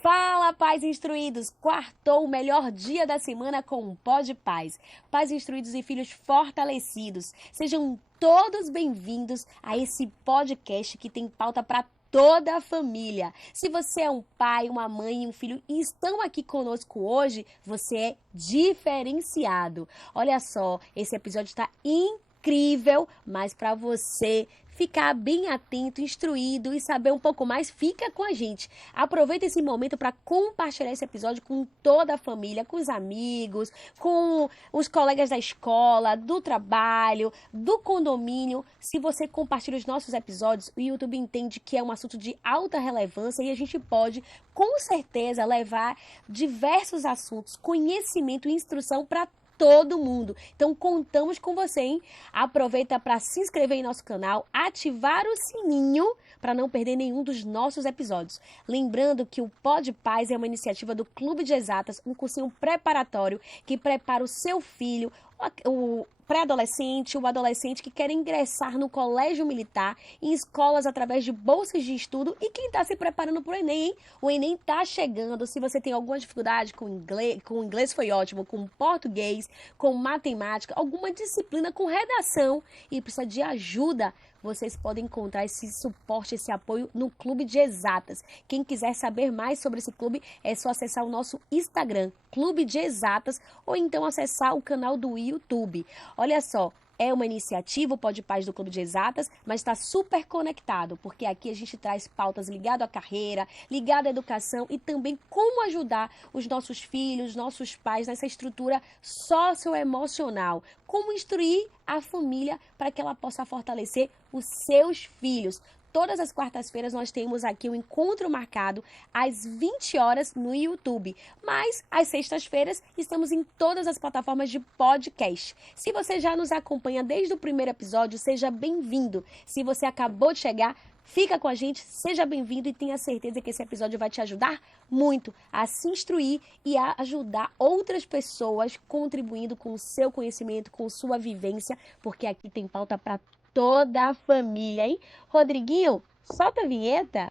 Fala, pais instruídos! Quartou o melhor dia da semana com um Pó de Paz. Pais instruídos e filhos fortalecidos. Sejam todos bem-vindos a esse podcast que tem pauta para toda a família. Se você é um pai, uma mãe e um filho e estão aqui conosco hoje, você é diferenciado. Olha só, esse episódio está incrível, mas para você ficar bem atento, instruído e saber um pouco mais, fica com a gente. Aproveita esse momento para compartilhar esse episódio com toda a família, com os amigos, com os colegas da escola, do trabalho, do condomínio. Se você compartilha os nossos episódios, o YouTube entende que é um assunto de alta relevância e a gente pode, com certeza, levar diversos assuntos, conhecimento e instrução para todo mundo. Então contamos com você, hein? Aproveita para se inscrever em nosso canal, ativar o sininho para não perder nenhum dos nossos episódios. Lembrando que o Pó de Paz é uma iniciativa do Clube de Exatas, um cursinho preparatório que prepara o seu filho, o pré-adolescente, o adolescente que quer ingressar no colégio militar, em escolas através de bolsas de estudo e quem está se preparando para o Enem, hein? O Enem está chegando. Se você tem alguma dificuldade com inglês foi ótimo, com português, com matemática, alguma disciplina com redação e precisa de ajuda, vocês podem encontrar esse suporte, esse apoio no Clube de Exatas. Quem quiser saber mais sobre esse clube, é só acessar o nosso Instagram, Clube de Exatas, ou então acessar o canal do YouTube. Olha só, é uma iniciativa, o Pó de Paz do Clube de Exatas, mas está super conectado, porque aqui a gente traz pautas ligadas à carreira, ligadas à educação e também como ajudar os nossos filhos, nossos pais nessa estrutura socioemocional. Como instruir a família para que ela possa fortalecer os seus filhos. Todas as quartas-feiras nós temos aqui um encontro marcado às 20 horas no YouTube. Mas às sextas-feiras estamos em todas as plataformas de podcast. Se você já nos acompanha desde o primeiro episódio, seja bem-vindo. Se você acabou de chegar, fica com a gente, seja bem-vindo e tenha certeza que esse episódio vai te ajudar muito a se instruir e a ajudar outras pessoas contribuindo com o seu conhecimento, com sua vivência, porque aqui tem pauta para toda a família, hein? Rodriguinho, solta a vinheta.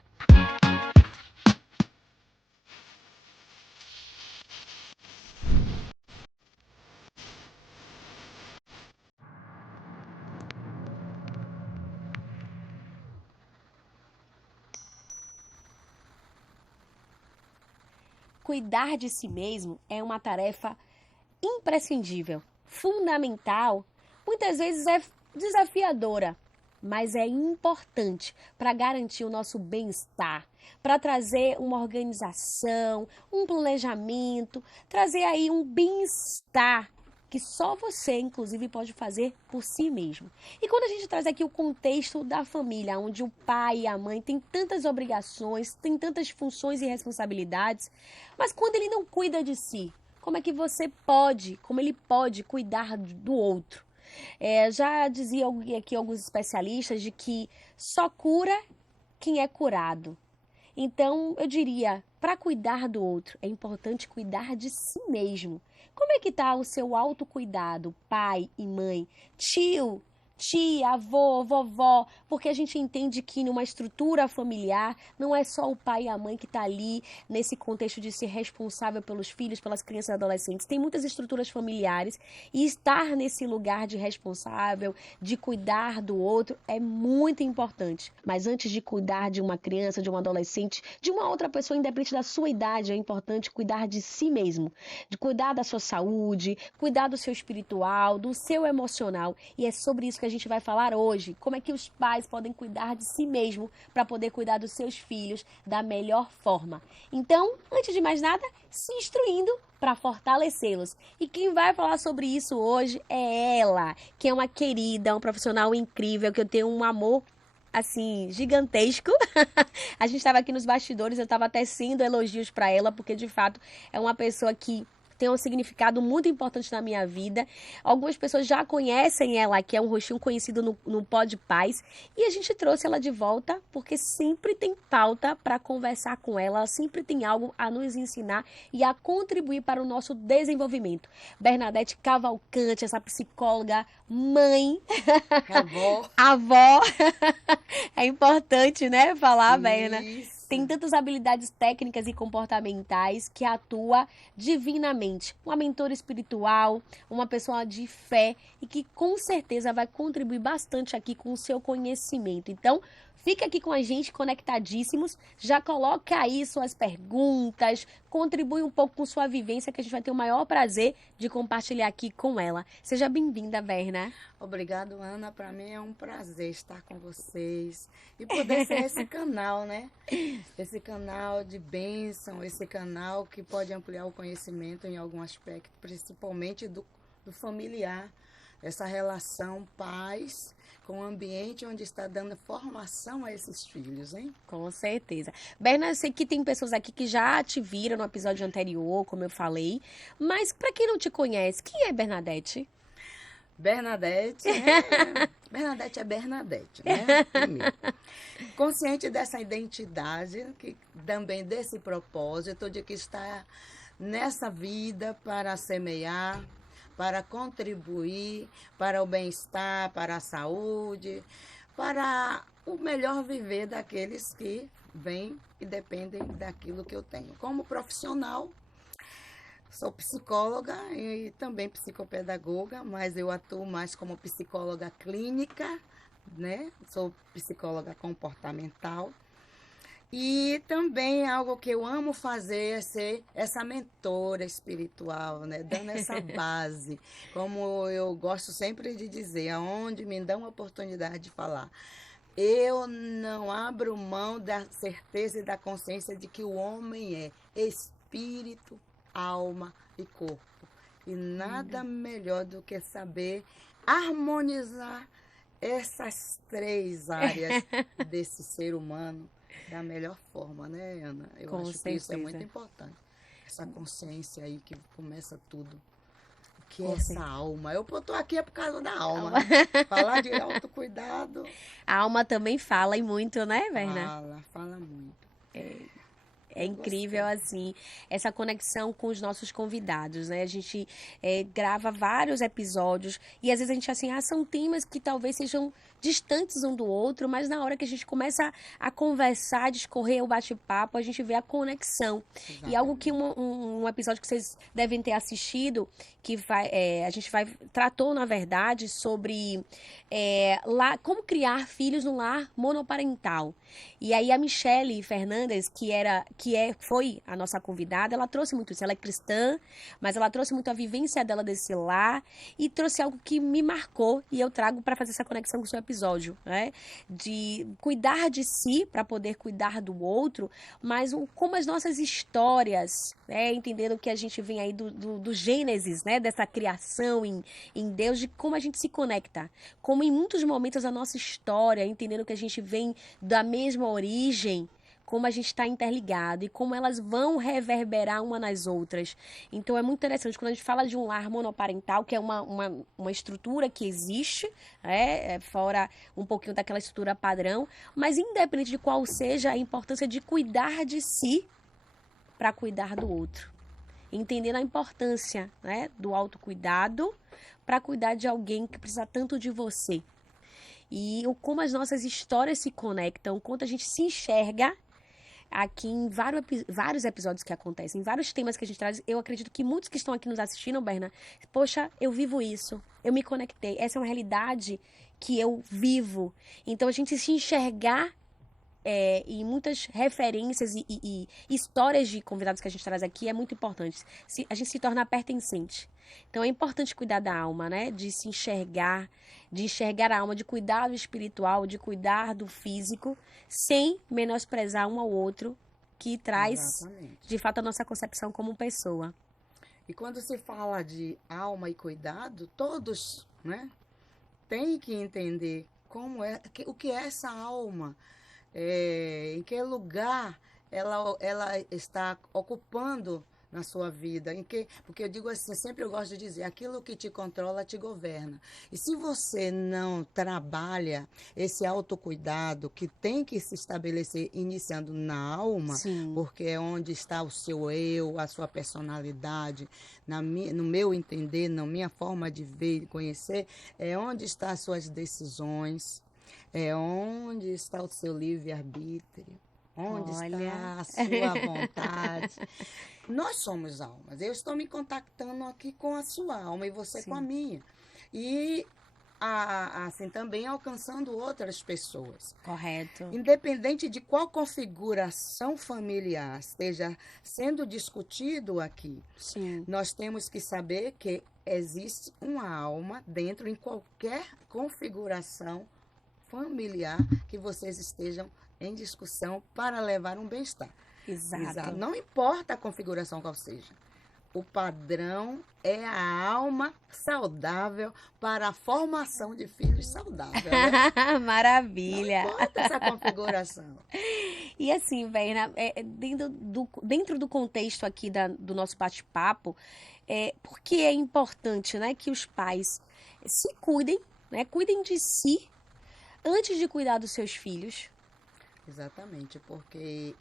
Cuidar de si mesmo é uma tarefa imprescindível, fundamental, muitas vezes é desafiadora, mas é importante para garantir o nosso bem-estar, para trazer uma organização, um planejamento, trazer aí um bem-estar que só você, inclusive, pode fazer por si mesmo. E quando a gente traz aqui o contexto da família, onde o pai e a mãe têm tantas obrigações, têm tantas funções e responsabilidades, mas quando ele não cuida de si, como é que você pode, como ele pode cuidar do outro? Já dizia aqui alguns especialistas de que só cura quem é curado. Então, eu diria, para cuidar do outro, é importante cuidar de si mesmo. Como é que está o seu autocuidado, pai e mãe, tio, tia, avô, vovó? Porque a gente entende que numa estrutura familiar, não é só o pai e a mãe que está ali nesse contexto de ser responsável pelos filhos, pelas crianças e adolescentes. Tem muitas estruturas familiares e estar nesse lugar de responsável, de cuidar do outro, é muito importante. Mas antes de cuidar de uma criança, de um adolescente, de uma outra pessoa, independente da sua idade, é importante cuidar de si mesmo, de cuidar da sua saúde, cuidar do seu espiritual, do seu emocional. E é sobre isso que a gente vai falar hoje. Como é que os pais podem cuidar de si mesmo para poder cuidar dos seus filhos da melhor forma. Então, antes de mais nada, se instruindo para fortalecê-los. E quem vai falar sobre isso hoje é ela, que é uma querida, um profissional incrível, que eu tenho um amor assim, gigantesco. A gente estava aqui nos bastidores, eu estava tecendo elogios para ela, porque de fato é uma pessoa que tem um significado muito importante na minha vida. Algumas pessoas já conhecem ela, que é um rostinho conhecido no Pó de Paz, e a gente trouxe ela de volta porque sempre tem pauta para conversar com ela, ela sempre tem algo a nos ensinar e a contribuir para o nosso desenvolvimento. Bernadette Cavalcante, essa psicóloga, mãe, Avó. avó, é importante, né, falar, Berna? Isso. tem tantas habilidades técnicas e comportamentais que atua divinamente. Uma mentora espiritual, uma pessoa de fé e que com certeza vai contribuir bastante aqui com o seu conhecimento. Então, fica aqui com a gente, conectadíssimos. Já coloca aí suas perguntas, contribui um pouco com sua vivência, que a gente vai ter o maior prazer de compartilhar aqui com ela. Seja bem-vinda, Berna. Obrigado, Ana. Para mim é um prazer estar com vocês e poder ser esse canal, né? Esse canal de bênção, esse canal que pode ampliar o conhecimento em algum aspecto, principalmente do familiar. Essa relação paz com o ambiente onde está dando formação a esses filhos, hein? Com certeza. Berna, eu sei que tem pessoas aqui que já te viram no episódio anterior, como eu falei, mas para quem não te conhece, quem é Bernadette? Bernadette é Bernadette, né? Primeiro. Consciente dessa identidade, que também desse propósito de que está nessa vida para semear, para contribuir para o bem-estar, para a saúde, para o melhor viver daqueles que vêm e dependem daquilo que eu tenho. Como profissional, sou psicóloga e também psicopedagoga, mas eu atuo mais como psicóloga clínica, né? Sou psicóloga comportamental. E também algo que eu amo fazer é ser essa mentora espiritual, né? Dando essa base. Como eu gosto sempre de dizer, aonde me dão a oportunidade de falar. Eu não abro mão da certeza e da consciência de que o homem é espírito, alma e corpo. E nada melhor do que saber harmonizar essas três áreas desse ser humano da melhor forma, né, Ana? Eu acho que isso é muito importante. Essa consciência aí que começa tudo. O que é essa alma? Eu estou aqui é por causa da alma. Né? Falar de autocuidado. A alma também fala e muito, né, Berna? Fala muito. É incrível, assim, essa conexão com os nossos convidados, né? A gente grava vários episódios e às vezes a gente, assim, são temas que talvez sejam distantes um do outro, mas na hora que a gente começa a conversar, a discorrer o bate-papo, a gente vê a conexão. Exatamente. E algo que um episódio que vocês devem ter assistido, que a gente tratou, na verdade, sobre como criar filhos no lar monoparental. E aí a Michele Fernandes, foi a nossa convidada, ela trouxe muito isso. Ela é cristã, mas ela trouxe muito a vivência dela desse lar e trouxe algo que me marcou e eu trago para fazer essa conexão com o seu episódio, né? De cuidar de si para poder cuidar do outro, mas como as nossas histórias, né? Entendendo que a gente vem aí do Gênesis, né? Dessa criação em Deus, de como a gente se conecta. Como em muitos momentos a nossa história, entendendo que a gente vem da mesma origem, como a gente está interligado e como elas vão reverberar uma nas outras. Então é muito interessante quando a gente fala de um lar monoparental, que é uma estrutura que existe, fora um pouquinho daquela estrutura padrão, mas independente de qual seja, a importância de cuidar de si para cuidar do outro. Entendendo a importância, né, do autocuidado para cuidar de alguém que precisa tanto de você. E como as nossas histórias se conectam, quanto a gente se enxerga aqui em vários episódios que acontecem, em vários temas que a gente traz. Eu acredito que muitos que estão aqui nos assistindo, Berna, poxa, eu vivo isso, eu me conectei, essa é uma realidade que eu vivo. Então a gente se enxergar e muitas referências e histórias de convidados que a gente traz aqui é muito importante. A gente se torna pertencente. Então é importante cuidar da alma, né? De se enxergar, de enxergar a alma, de cuidar do espiritual, de cuidar do físico, sem menosprezar um ao outro, que traz, exatamente, de fato, a nossa concepção como pessoa. E quando se fala de alma e cuidado, todos, né, têm que entender o que é essa alma. Em que lugar ela está ocupando na sua vida, porque eu digo assim, sempre eu gosto de dizer, aquilo que te controla te governa. E se você não trabalha esse autocuidado que tem que se estabelecer iniciando na alma, sim, porque é onde está o seu eu, a sua personalidade, no meu entender, na minha forma de ver e conhecer, é onde estão as suas decisões, é onde está o seu livre-arbítrio. Onde Olha. está a sua vontade? Nós somos almas. Eu estou me contactando aqui com a sua alma e você com a Sim, minha. E assim também alcançando outras pessoas. correto. Independente de qual configuração familiar esteja sendo discutido aqui, Sim, nós temos que saber que existe uma alma dentro em qualquer configuração familiar que vocês estejam em discussão para levar um bem-estar. Exato. exato. Não importa a configuração qual seja. O padrão é a alma saudável para a formação de filhos saudáveis, né? Não Maravilha. importa essa configuração. E assim, Verna, dentro do contexto aqui do nosso bate-papo, por que é importante, né, que os pais se cuidem, né, cuidem de si antes de cuidar dos seus filhos? Exatamente, porque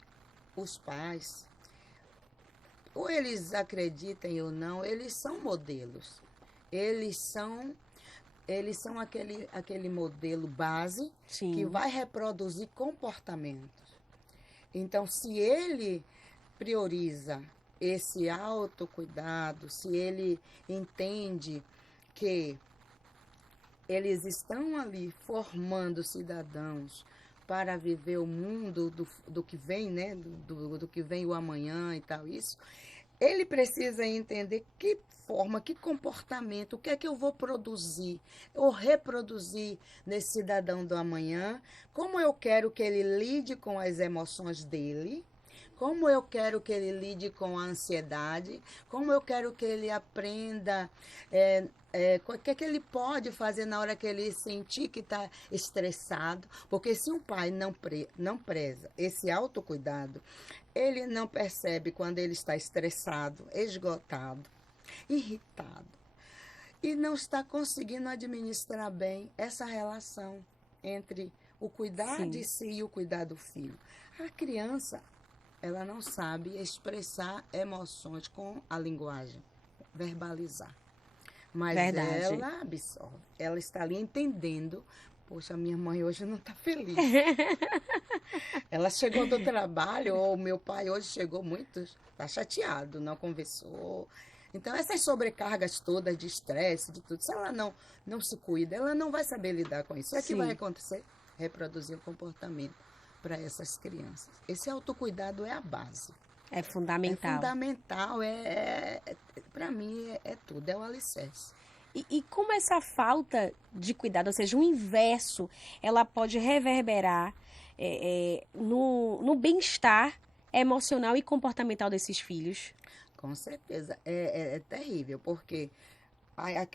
os pais, ou eles acreditem ou não, eles são modelos. Eles são, eles são aquele modelo base que Sim, vai reproduzir comportamentos. Então, se ele prioriza esse autocuidado, se ele entende que eles estão ali formando cidadãos para viver o mundo do que vem, né? Do que vem o amanhã e tal, isso. Ele precisa entender que forma, que comportamento, o que é que eu vou produzir ou reproduzir nesse cidadão do amanhã, como eu quero que ele lide com as emoções dele, como eu quero que ele lide com a ansiedade, como eu quero que ele aprenda o que é que ele pode fazer na hora que ele sentir que está estressado, porque se um pai não preza esse autocuidado, ele não percebe quando ele está estressado, esgotado, irritado e não está conseguindo administrar bem essa relação entre o cuidar de sim, si e o cuidar do filho. A criança, ela não sabe expressar emoções com a linguagem, verbalizar. Mas verdade. ela absorve, ela está ali entendendo. Poxa, minha mãe hoje não está feliz. Ela chegou do trabalho, ou meu pai hoje chegou muito, está chateado, não conversou. Então, essas sobrecargas todas de estresse, de tudo, se ela não se cuida, ela não vai saber lidar com isso. O que é que vai Sim, acontecer? Reproduzir o comportamento para essas crianças. Esse autocuidado é a base. é É fundamental. fundamental, para mim é tudo, é o alicerce. E como essa falta de cuidado, ou seja, o inverso, ela pode reverberar no bem-estar emocional e comportamental desses filhos? Com certeza. É terrível, porque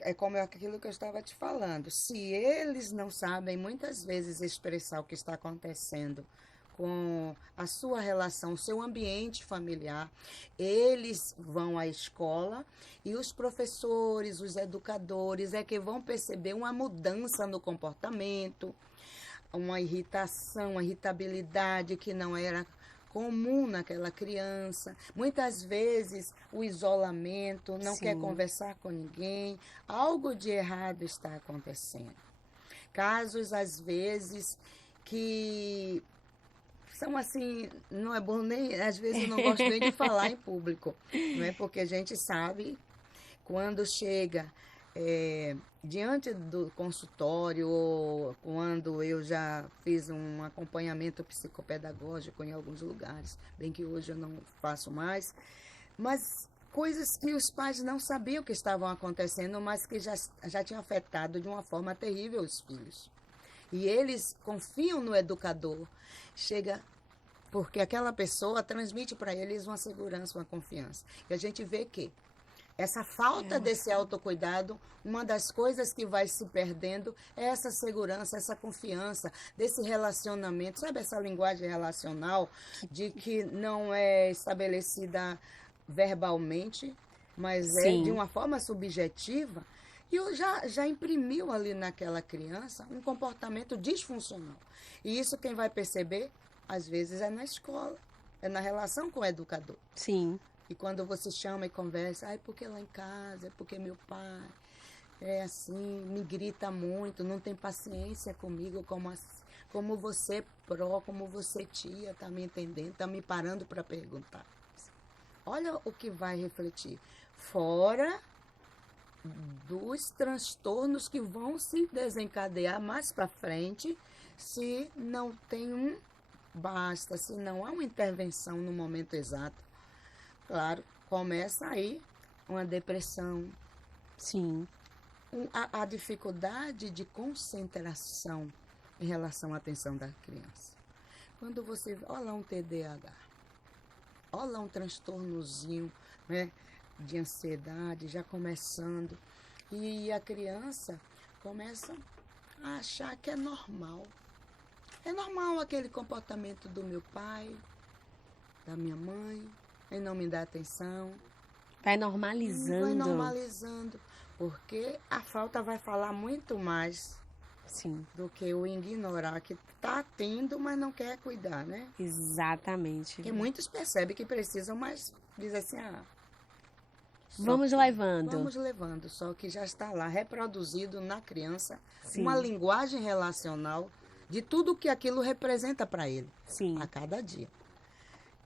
é como aquilo que eu estava te falando. Se eles não sabem muitas vezes expressar o que está acontecendo com a sua relação, o seu ambiente familiar, eles vão à escola e os professores, os educadores é que vão perceber uma mudança no comportamento, uma irritação, uma irritabilidade que não era comum naquela criança. Muitas vezes o isolamento, não quer Sim, conversar com ninguém, algo de errado está acontecendo. Casos, às vezes, que são assim, não é bom nem, às vezes eu não gosto nem de falar em público, não é? Porque a gente sabe quando chega diante do consultório, ou quando eu já fiz um acompanhamento psicopedagógico em alguns lugares, bem que hoje eu não faço mais, mas coisas que os pais não sabiam que estavam acontecendo, mas que já tinham afetado de uma forma terrível os filhos. E eles confiam no educador, chega porque aquela pessoa transmite para eles uma segurança, uma confiança. E a gente vê que essa falta desse autocuidado, uma das coisas que vai se perdendo é essa segurança, essa confiança, desse relacionamento. Sabe essa linguagem relacional de que não é estabelecida verbalmente, mas é de sim, uma forma subjetiva? E já imprimiu ali naquela criança um comportamento disfuncional. E isso quem vai perceber, às vezes, é na escola, é na relação com o educador. sim, E quando você chama e conversa, é porque lá em casa, é porque meu pai é assim, me grita muito, não tem paciência comigo, como como você pró, como você tia, tá me entendendo, tá me parando para perguntar. Olha o que vai refletir. Fora dos transtornos que vão se desencadear mais para frente se não tem basta, se não há uma intervenção no momento exato. Claro, começa aí uma depressão. Sim. A dificuldade de concentração em relação à atenção da criança. Quando você... Olha lá um TDAH. Olha lá um transtornozinho, né, de ansiedade já começando. E a criança começa a achar que é normal. É normal aquele comportamento do meu pai, da minha mãe, em não me dar atenção. Vai normalizando. Vai normalizando, porque a falta vai falar muito mais, sim, do que o ignorar, que está tendo, mas não quer cuidar, né? Exatamente. Porque muitos percebem que precisam, mas dizem assim, vamos levando. Vamos levando, só que já está lá reproduzido na criança. Sim. Uma linguagem relacional de tudo que aquilo representa para ele. Sim. A cada dia.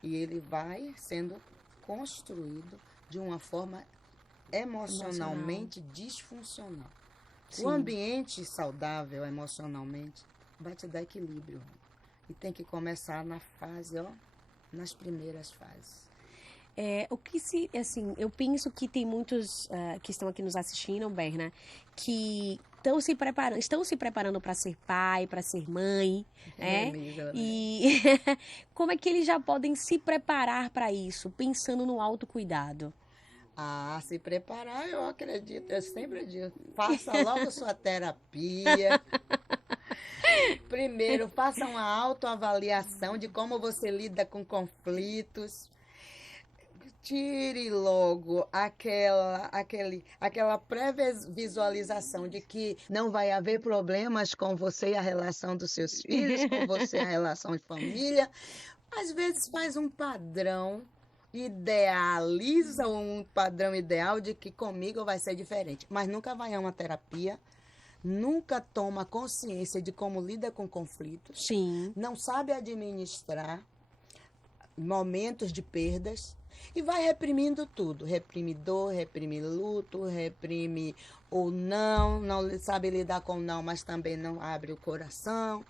E ele vai sendo construído de uma forma emocionalmente disfuncional. Sim. O ambiente saudável emocionalmente vai te dar equilíbrio. E tem que começar na fase, nas primeiras fases. Eu penso que tem muitos que estão aqui nos assistindo, Berna, que estão se preparando para ser pai, para ser mãe, né? E como é que eles já podem se preparar para isso, pensando no autocuidado? Se preparar, eu acredito, eu sempre digo, faça logo sua terapia. Primeiro, faça uma autoavaliação de como você lida com conflitos. Tire logo aquela pré-visualização de que não vai haver problemas com você e a relação dos seus filhos, com você a relação de família. Às vezes faz um padrão, idealiza um padrão ideal de que comigo vai ser diferente, mas nunca vai a uma terapia, nunca toma consciência de como lida com conflitos. Sim. Não sabe administrar momentos de perdas. E vai reprimindo tudo. Reprime dor, reprime luto, reprime ou não sabe lidar com não, mas também não abre o coração.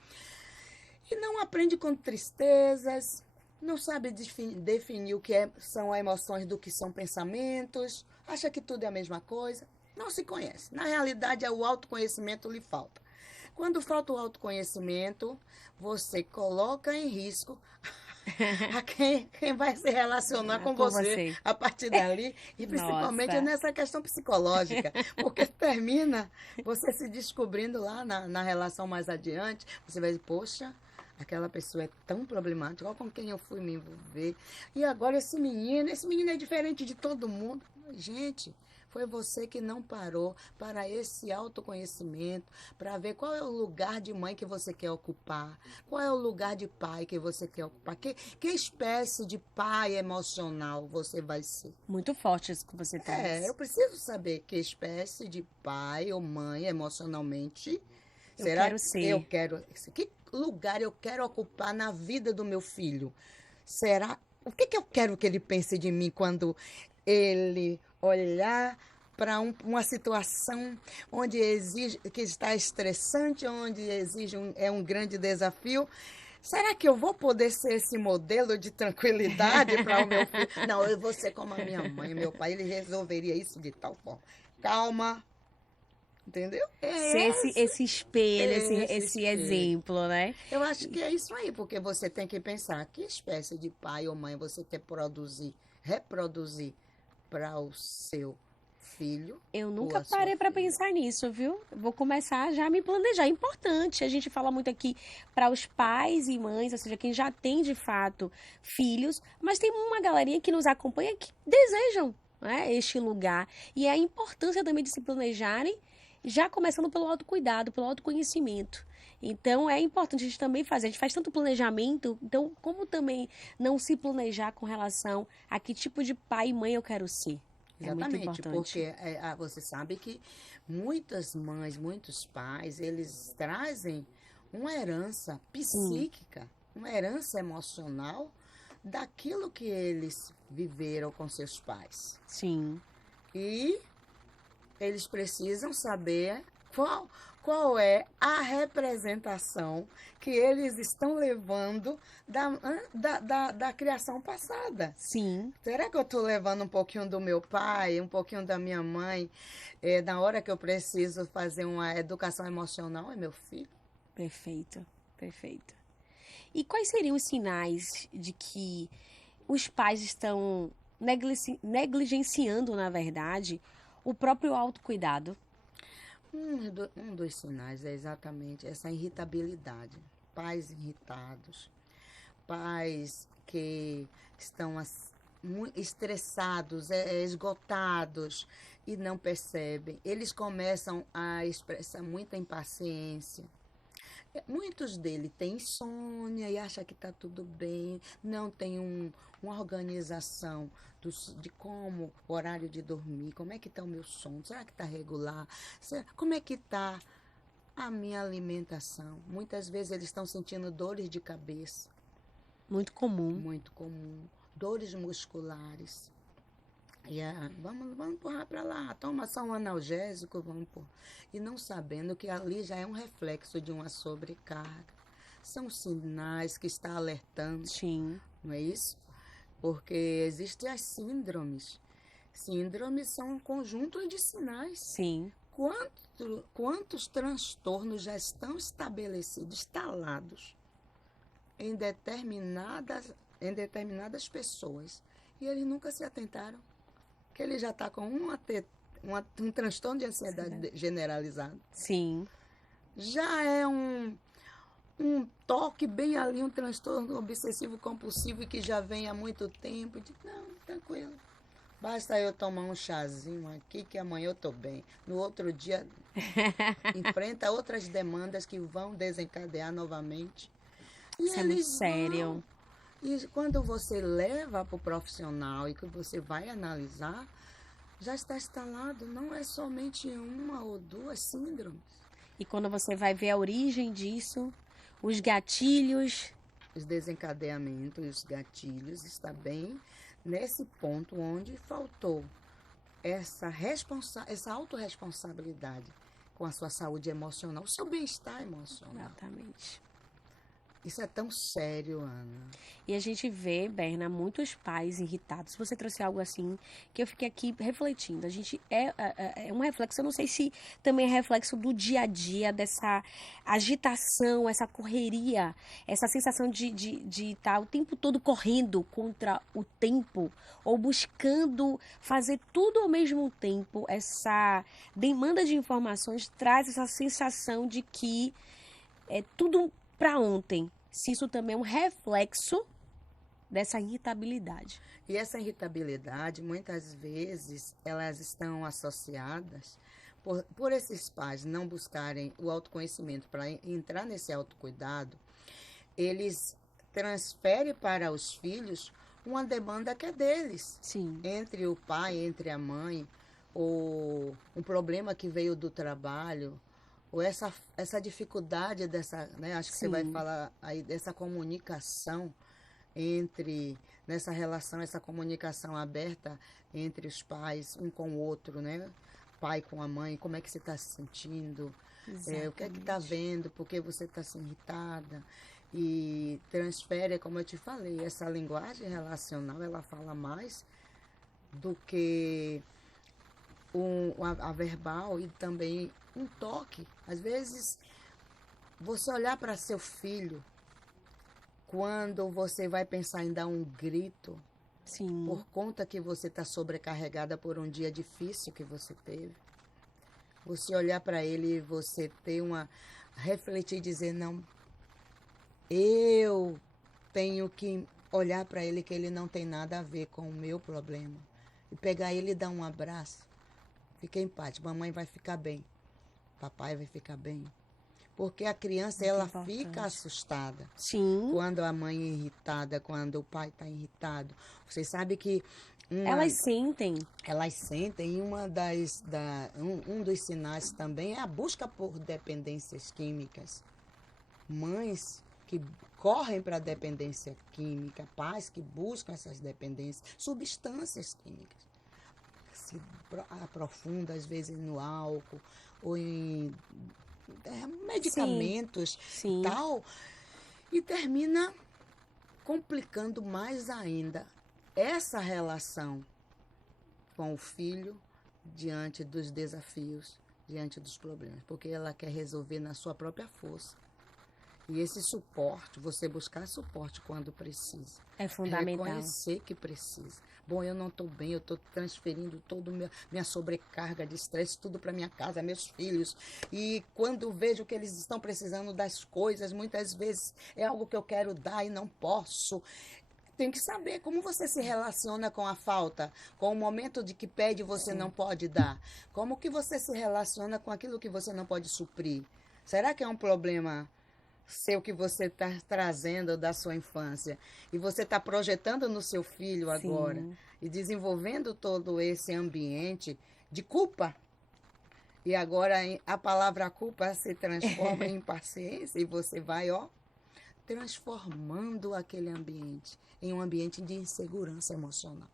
E não aprende com tristezas, não sabe definir o que são emoções do que são pensamentos, acha que tudo é a mesma coisa, não se conhece. Na realidade, o autoconhecimento lhe falta. Quando falta o autoconhecimento, você coloca em risco a quem vai se relacionar com você a partir dali, e principalmente nessa questão psicológica, porque termina você se descobrindo lá na relação mais adiante, você vai dizer, poxa, aquela pessoa é tão problemática, olha com quem eu fui me envolver, e agora esse menino é diferente de todo mundo. Gente, foi você que não parou para esse autoconhecimento, para ver qual é o lugar de mãe que você quer ocupar, qual é o lugar de pai que você quer ocupar, que espécie de pai emocional você vai ser. Muito forte isso que você traz. Eu preciso saber que espécie de pai ou mãe emocionalmente quero ser. Que lugar eu quero ocupar na vida do meu filho? O que eu quero que ele pense de mim quando ele olhar para uma situação onde que está estressante, onde exige um grande desafio? Será que eu vou poder ser esse modelo de tranquilidade para o meu filho? Não, eu vou ser como a minha mãe e meu pai, ele resolveria isso de tal forma. Calma. Entendeu? Esse espelho, esse exemplo, né? Eu acho que é isso aí, porque você tem que pensar que espécie de pai ou mãe você quer reproduzir para o seu filho. Eu nunca parei para pensar nisso, viu? Vou começar já a me planejar. É importante. A gente fala muito aqui para os pais e mães, ou seja, quem já tem de fato filhos, mas tem uma galerinha que nos acompanha que desejam, né, este lugar. E é a importância também de se planejarem, já começando pelo autocuidado, pelo autoconhecimento. Então, é importante a gente também fazer. A gente faz tanto planejamento, então, como também não se planejar com relação a que tipo de pai e mãe eu quero ser? Exatamente, porque você sabe que muitas mães, muitos pais, eles trazem uma herança Sim, psíquica, uma herança emocional daquilo que eles viveram com seus pais. sim. E eles precisam saber qual é a representação que eles estão levando da criação passada. Sim, Será que eu estou levando um pouquinho do meu pai, um pouquinho da minha mãe, na hora que eu preciso fazer uma educação emocional? É meu filho? perfeito, perfeito. E quais seriam os sinais de que os pais estão negligenciando, na verdade, o próprio autocuidado? Um dos sinais é exatamente essa irritabilidade. Pais irritados, pais que estão estressados, esgotados e não percebem. Eles começam a expressar muita impaciência. Muitos deles têm insônia e acham que está tudo bem, não tem uma organização de como o horário de dormir, como é que está o meu sono, será que está regular, como é que está a minha alimentação. Muitas vezes eles estão sentindo dores de cabeça, Muito comum. muito comum, dores musculares. E vamos empurrar para lá, toma só um analgésico, vamos pôr. E não sabendo que ali já é um reflexo de uma sobrecarga. São sinais que está alertando, Sim, não é isso? Porque existem as síndromes. Síndromes são um conjunto de sinais. sim. Quantos transtornos já estão estabelecidos, instalados em determinadas pessoas e eles nunca se atentaram que ele já está com um transtorno de ansiedade generalizado. Sim, Já é um toque bem ali, um transtorno obsessivo compulsivo que já vem há muito tempo. Não, tranquilo. Basta eu tomar um chazinho aqui que amanhã eu estou bem. No outro dia, enfrenta outras demandas que vão desencadear novamente. E isso é muito eles vão. sério. E quando você leva para o profissional e que você vai analisar, já está instalado, não é somente uma ou duas síndromes. E quando você vai ver a origem disso, os gatilhos. Os desencadeamentos, os gatilhos, está bem nesse ponto onde faltou essa autorresponsabilidade com a sua saúde emocional, o seu bem-estar emocional. Exatamente. Isso é tão sério, Ana. E a gente vê, Berna, muitos pais irritados. Você trouxe algo assim que eu fiquei aqui refletindo. A gente é um reflexo, eu não sei se também é reflexo do dia a dia, dessa agitação, essa correria, essa sensação de estar o tempo todo correndo contra o tempo ou buscando fazer tudo ao mesmo tempo. Essa demanda de informações traz essa sensação de que é tudo para ontem. Se isso também é um reflexo dessa irritabilidade. E essa irritabilidade, muitas vezes, elas estão associadas, por esses pais não buscarem o autoconhecimento para entrar nesse autocuidado, eles transferem para os filhos uma demanda que é deles. Sim. Entre o pai, entre a mãe, ou um problema que veio do trabalho, ou essa dificuldade dessa, né, acho que você vai Sim. falar aí dessa comunicação nessa relação, essa comunicação aberta entre os pais, um com o outro, né? Pai com a mãe, como é que você está se sentindo? O que é que está vendo? Por que você está assim irritada? E transfere, como eu te falei, essa linguagem relacional, ela fala mais do que a verbal e também um toque. Às vezes, você olhar para seu filho, quando você vai pensar em dar um grito, Sim. por conta que você está sobrecarregada por um dia difícil que você teve, você olhar para ele e você ter refletir e dizer, não, eu tenho que olhar para ele que ele não tem nada a ver com o meu problema. E pegar ele e dar um abraço. Fique em paz, mamãe vai ficar bem, papai vai ficar bem. Porque a criança, Muito ela importante. fica assustada. Sim. Quando a mãe é irritada, quando o pai está irritado. Vocês sabem que Elas sentem. elas sentem, e um dos sinais também é a busca por dependências químicas. mães que correm para a dependência química, pais que buscam essas dependências, substâncias químicas. Se aprofunda, às vezes, no álcool ou em medicamentos Sim. e tal, e termina complicando mais ainda essa relação com o filho diante dos desafios, diante dos problemas, porque ela quer resolver na sua própria força. E esse suporte, você buscar suporte quando precisa. É fundamental. Reconhecer que precisa. Bom, eu não estou bem, eu estou transferindo toda minha sobrecarga de estresse, tudo para minha casa, meus filhos. E quando vejo que eles estão precisando das coisas, muitas vezes é algo que eu quero dar e não posso. Tem que saber como você se relaciona com a falta, com o momento de que pede e você não pode dar. Como que você se relaciona com aquilo que você não pode suprir. Será que é um problema seu que você está trazendo da sua infância e você está projetando no seu filho agora e desenvolvendo todo esse ambiente de culpa? E agora a palavra culpa se transforma em impaciência e você vai, transformando aquele ambiente em um ambiente de insegurança emocional.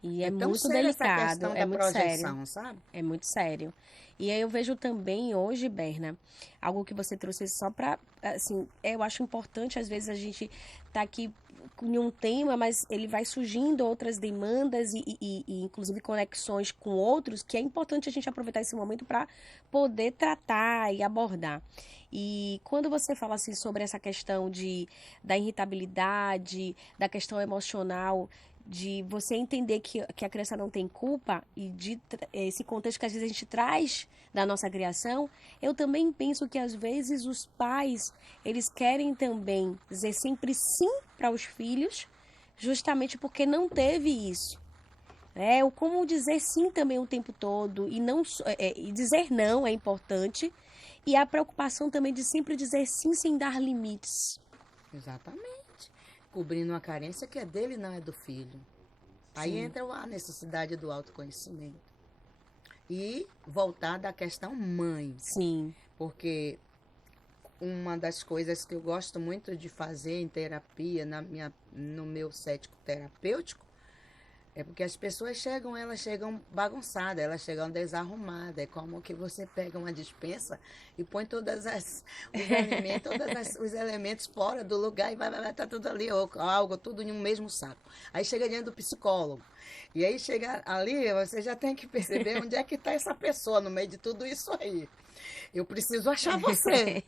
E é muito delicado, é muito sério. Sabe? É muito sério. E aí eu vejo também hoje, Berna, algo que você trouxe só para, assim, eu acho importante, às vezes a gente tá aqui em um tema, mas ele vai surgindo outras demandas e inclusive conexões com outros, que é importante a gente aproveitar esse momento para poder tratar e abordar. E quando você fala assim sobre essa questão da irritabilidade, da questão emocional, de você entender que a criança não tem culpa e esse contexto que às vezes a gente traz da nossa criação, eu também penso que às vezes os pais, eles querem também dizer sempre sim para os filhos, justamente porque não teve isso. O como dizer sim também o tempo todo e dizer não é importante, e a preocupação também de sempre dizer sim sem dar limites. Exatamente. Cobrindo uma carência que é dele e não é do filho. Aí entra a necessidade do autoconhecimento. E voltada à questão mãe. Sim. Porque uma das coisas que eu gosto muito de fazer em terapia, no meu set terapêutico, é porque as pessoas elas chegam bagunçadas, elas chegam desarrumadas. É como que você pega uma despensa e põe todos os alimentos, os elementos fora do lugar e vai tá tudo ali, ou algo, tudo em um mesmo saco. Aí chega diante do psicólogo. E aí chega ali, você já tem que perceber onde é que está essa pessoa no meio de tudo isso aí. Eu preciso achar você.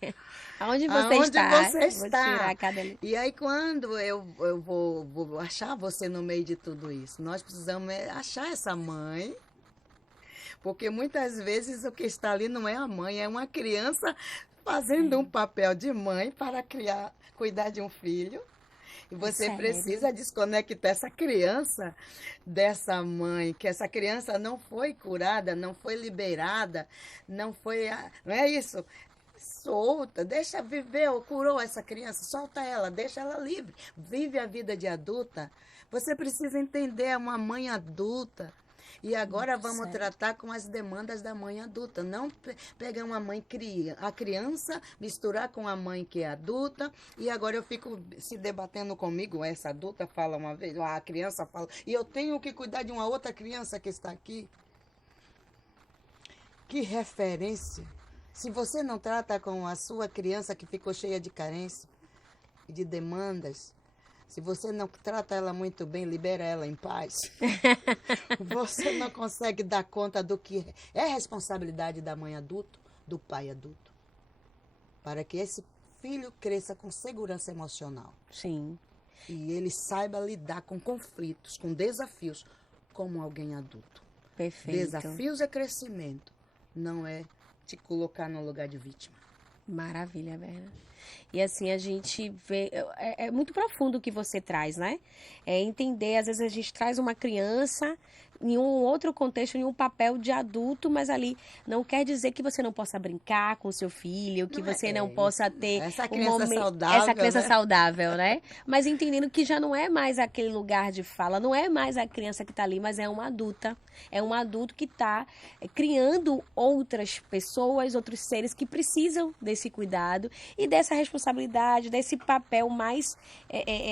Aonde você está? Você está. Vou tirar cada... E aí, quando eu vou achar você no meio de tudo isso, nós precisamos achar essa mãe, porque muitas vezes o que está ali não é a mãe, é uma criança fazendo um papel de mãe para cuidar de um filho. E você precisa desconectar essa criança dessa mãe, que essa criança não foi curada, não foi liberada, não é isso? Solta, deixa viver, curou essa criança, solta ela, deixa ela livre, vive a vida de adulta. Você precisa entender uma mãe adulta. E agora vamos tratar com as demandas da mãe adulta. Não pegar uma mãe, a criança, misturar com a mãe que é adulta. E agora eu fico se debatendo comigo. Essa adulta fala uma vez, a criança fala. E eu tenho que cuidar de uma outra criança que está aqui. Que referência. Se você não trata com a sua criança que ficou cheia de carência e de demandas, se você não trata ela muito bem, libera ela em paz, você não consegue dar conta do que é responsabilidade da mãe adulta, do pai adulto, para que esse filho cresça com segurança emocional. Sim. E ele saiba lidar com conflitos, com desafios, como alguém adulto. Perfeito. Desafios é crescimento, não é te colocar no lugar de vítima. Maravilha, Berna. E assim, a gente vê... É muito profundo o que você traz, né? É entender, às vezes a gente traz uma criança em um outro contexto, em um papel de adulto, mas ali não quer dizer que você não possa brincar com o seu filho, que você não possa ter essa criança saudável, essa criança saudável, né? Mas entendendo que já não é mais aquele lugar de fala, não é mais a criança que está ali, mas é uma adulta. É um adulto que está criando outras pessoas, outros seres que precisam desse cuidado e dessa dessa responsabilidade, desse papel mais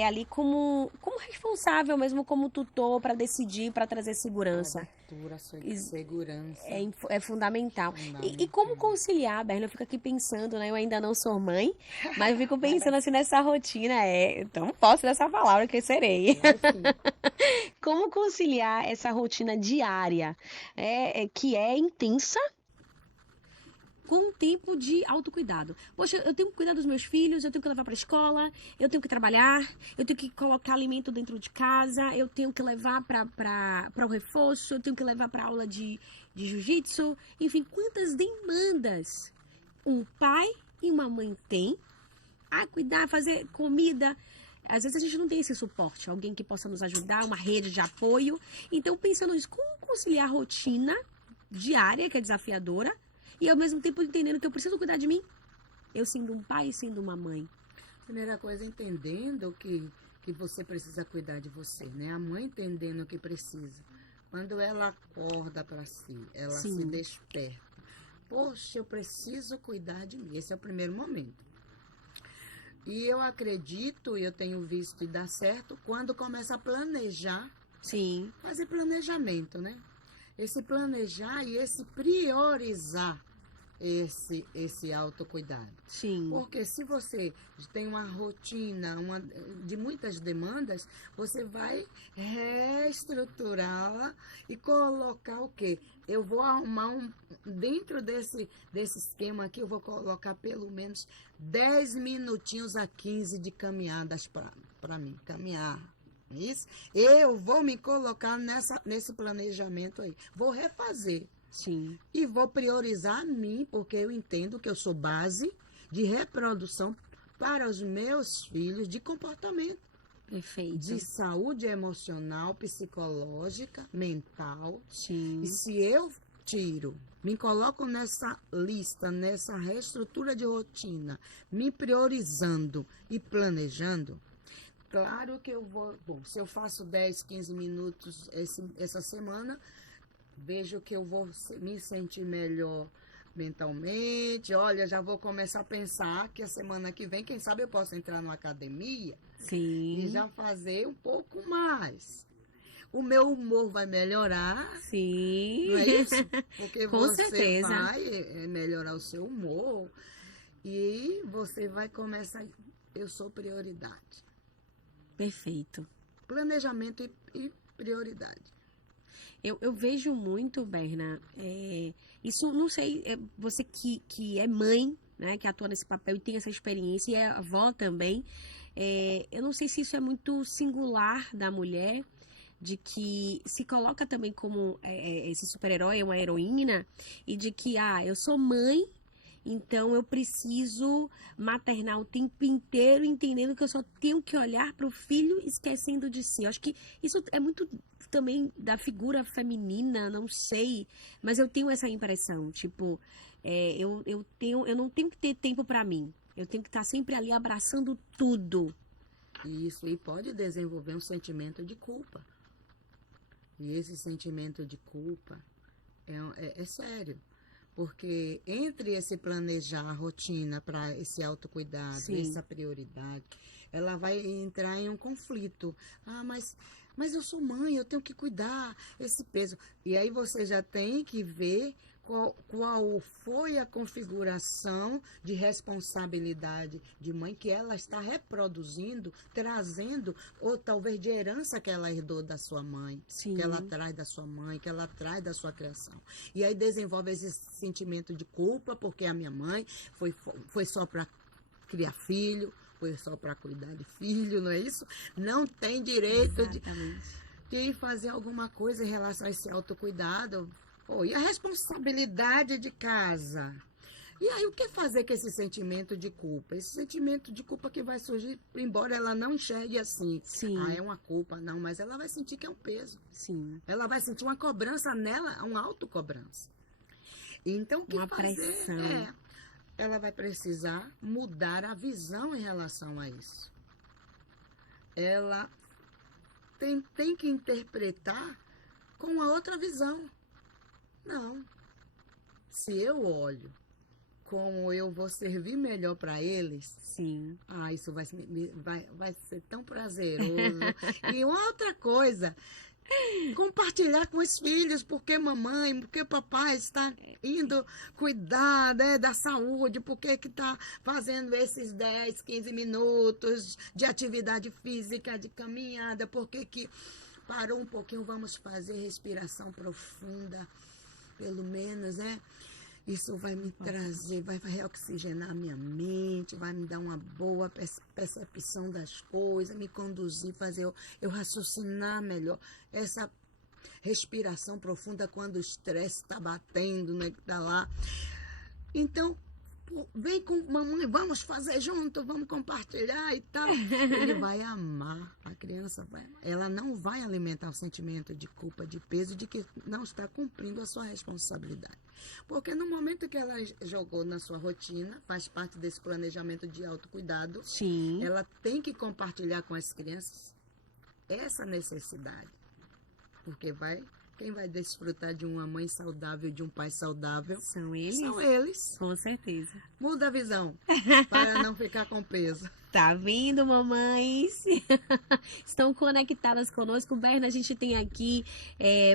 ali como responsável mesmo, como tutor para decidir, para trazer segurança. Abertura, segurança. É fundamental. E Fundamental. como conciliar, Berna? Eu fico aqui pensando, né? Eu ainda não sou mãe, mas eu fico pensando assim nessa rotina. Então posso dessa palavra que eu serei. Como conciliar essa rotina diária, que é intensa, com um tempo de autocuidado? Poxa, eu tenho que cuidar dos meus filhos, eu tenho que levar para a escola, eu tenho que trabalhar, eu tenho que colocar alimento dentro de casa, eu tenho que levar para o reforço, eu tenho que levar para aula de jiu-jitsu. Enfim, quantas demandas um pai e uma mãe têm a cuidar, fazer comida. Às vezes a gente não tem esse suporte, alguém que possa nos ajudar, uma rede de apoio. Então, pensando nisso, como conciliar a rotina diária, que é desafiadora, e ao mesmo tempo entendendo que eu preciso cuidar de mim, eu sendo um pai e sendo uma mãe. Primeira coisa, entendendo que você precisa cuidar de você, né? A mãe entendendo o que precisa. Quando ela acorda para si, ela se desperta. Poxa, eu preciso cuidar de mim. Esse é o primeiro momento. E eu acredito, e eu tenho visto e dá certo, quando começa a planejar. Sim. Fazer planejamento, né? Esse planejar e esse priorizar esse autocuidado. Sim. Porque se você tem uma rotina de muitas demandas, você vai reestruturá-la e colocar o quê? Eu vou arrumar dentro desse esquema aqui, eu vou colocar pelo menos 10 minutinhos a 15 de caminhadas para mim, caminhar. Isso? Eu vou me colocar nesse planejamento aí. Vou refazer. Sim. E vou priorizar a mim, porque eu entendo que eu sou base de reprodução para os meus filhos de comportamento. Perfeito. De saúde emocional, psicológica, mental. Sim. E se eu me coloco nessa lista, nessa reestrutura de rotina, me priorizando e planejando, claro que eu vou... Bom, se eu faço 10, 15 minutos essa semana, vejo que eu vou me sentir melhor mentalmente. Olha, já vou começar a pensar que a semana que vem, quem sabe eu posso entrar numa academia. Sim. E já fazer um pouco mais. O meu humor vai melhorar. Sim. Não é isso? Porque Com você certeza. vai melhorar o seu humor e você vai começar... Eu sou prioridade. Perfeito. Planejamento e prioridade. Eu vejo muito, Berna, isso, não sei, você que é mãe, né, que atua nesse papel e tem essa experiência, e é avó também, eu não sei se isso é muito singular da mulher, de que se coloca também como esse super-herói, uma heroína, e de que, eu sou mãe, então eu preciso maternar o tempo inteiro, entendendo que eu só tenho que olhar para o filho esquecendo de si. Eu acho que isso é muito também da figura feminina, não sei, mas eu tenho essa impressão, tipo, eu não tenho que ter tempo para mim. Eu tenho que estar sempre ali abraçando tudo. Isso, e pode desenvolver um sentimento de culpa. E esse sentimento de culpa é sério. Porque entre esse planejar a rotina para esse autocuidado, Sim. essa prioridade, ela vai entrar em um conflito. Mas eu sou mãe, eu tenho que cuidar esse peso. E aí você já tem que ver qual foi a configuração de responsabilidade de mãe que ela está reproduzindo, trazendo, ou talvez de herança que ela herdou da sua mãe, Sim. que ela traz da sua mãe, que ela traz da sua criação. E aí desenvolve esse sentimento de culpa, porque a minha mãe foi só para criar filho, foi só para cuidar de filho, não é isso? Não tem direito de fazer alguma coisa em relação a esse autocuidado. E a responsabilidade de casa? E aí, o que fazer com esse sentimento de culpa? Esse sentimento de culpa que vai surgir, embora ela não enxergue assim. Sim. É uma culpa, não, mas ela vai sentir que é um peso. Sim. Ela vai sentir uma cobrança nela, uma autocobrança. Então, o que uma fazer? Pressão. Ela vai precisar mudar a visão em relação a isso. Ela tem que interpretar com a outra visão. Não. Se eu olho como eu vou servir melhor para eles, Sim. isso vai ser tão prazeroso. E uma outra coisa, compartilhar com os filhos, porque papai está indo cuidar, né, da saúde, porque que está fazendo esses 10, 15 minutos de atividade física, de caminhada, porque que parou um pouquinho, vamos fazer respiração profunda, pelo menos, né? Isso vai me trazer, vai reoxigenar a minha mente, vai me dar uma boa percepção das coisas, me conduzir, fazer eu raciocinar melhor. Essa respiração profunda quando o estresse está batendo, né, que tá lá. Então, vem com mamãe, vamos fazer junto, vamos compartilhar e tal. Ele vai amar, a criança ela não vai alimentar o sentimento de culpa, de peso, de que não está cumprindo a sua responsabilidade. Porque no momento que ela jogou na sua rotina, faz parte desse planejamento de autocuidado, Sim. ela tem que compartilhar com as crianças essa necessidade. Porque quem vai desfrutar de uma mãe saudável, de um pai saudável, São eles? São eles. Com certeza. Muda a visão, para não ficar com peso. Tá vindo, mamães? Estão conectadas conosco. Berna, a gente tem aqui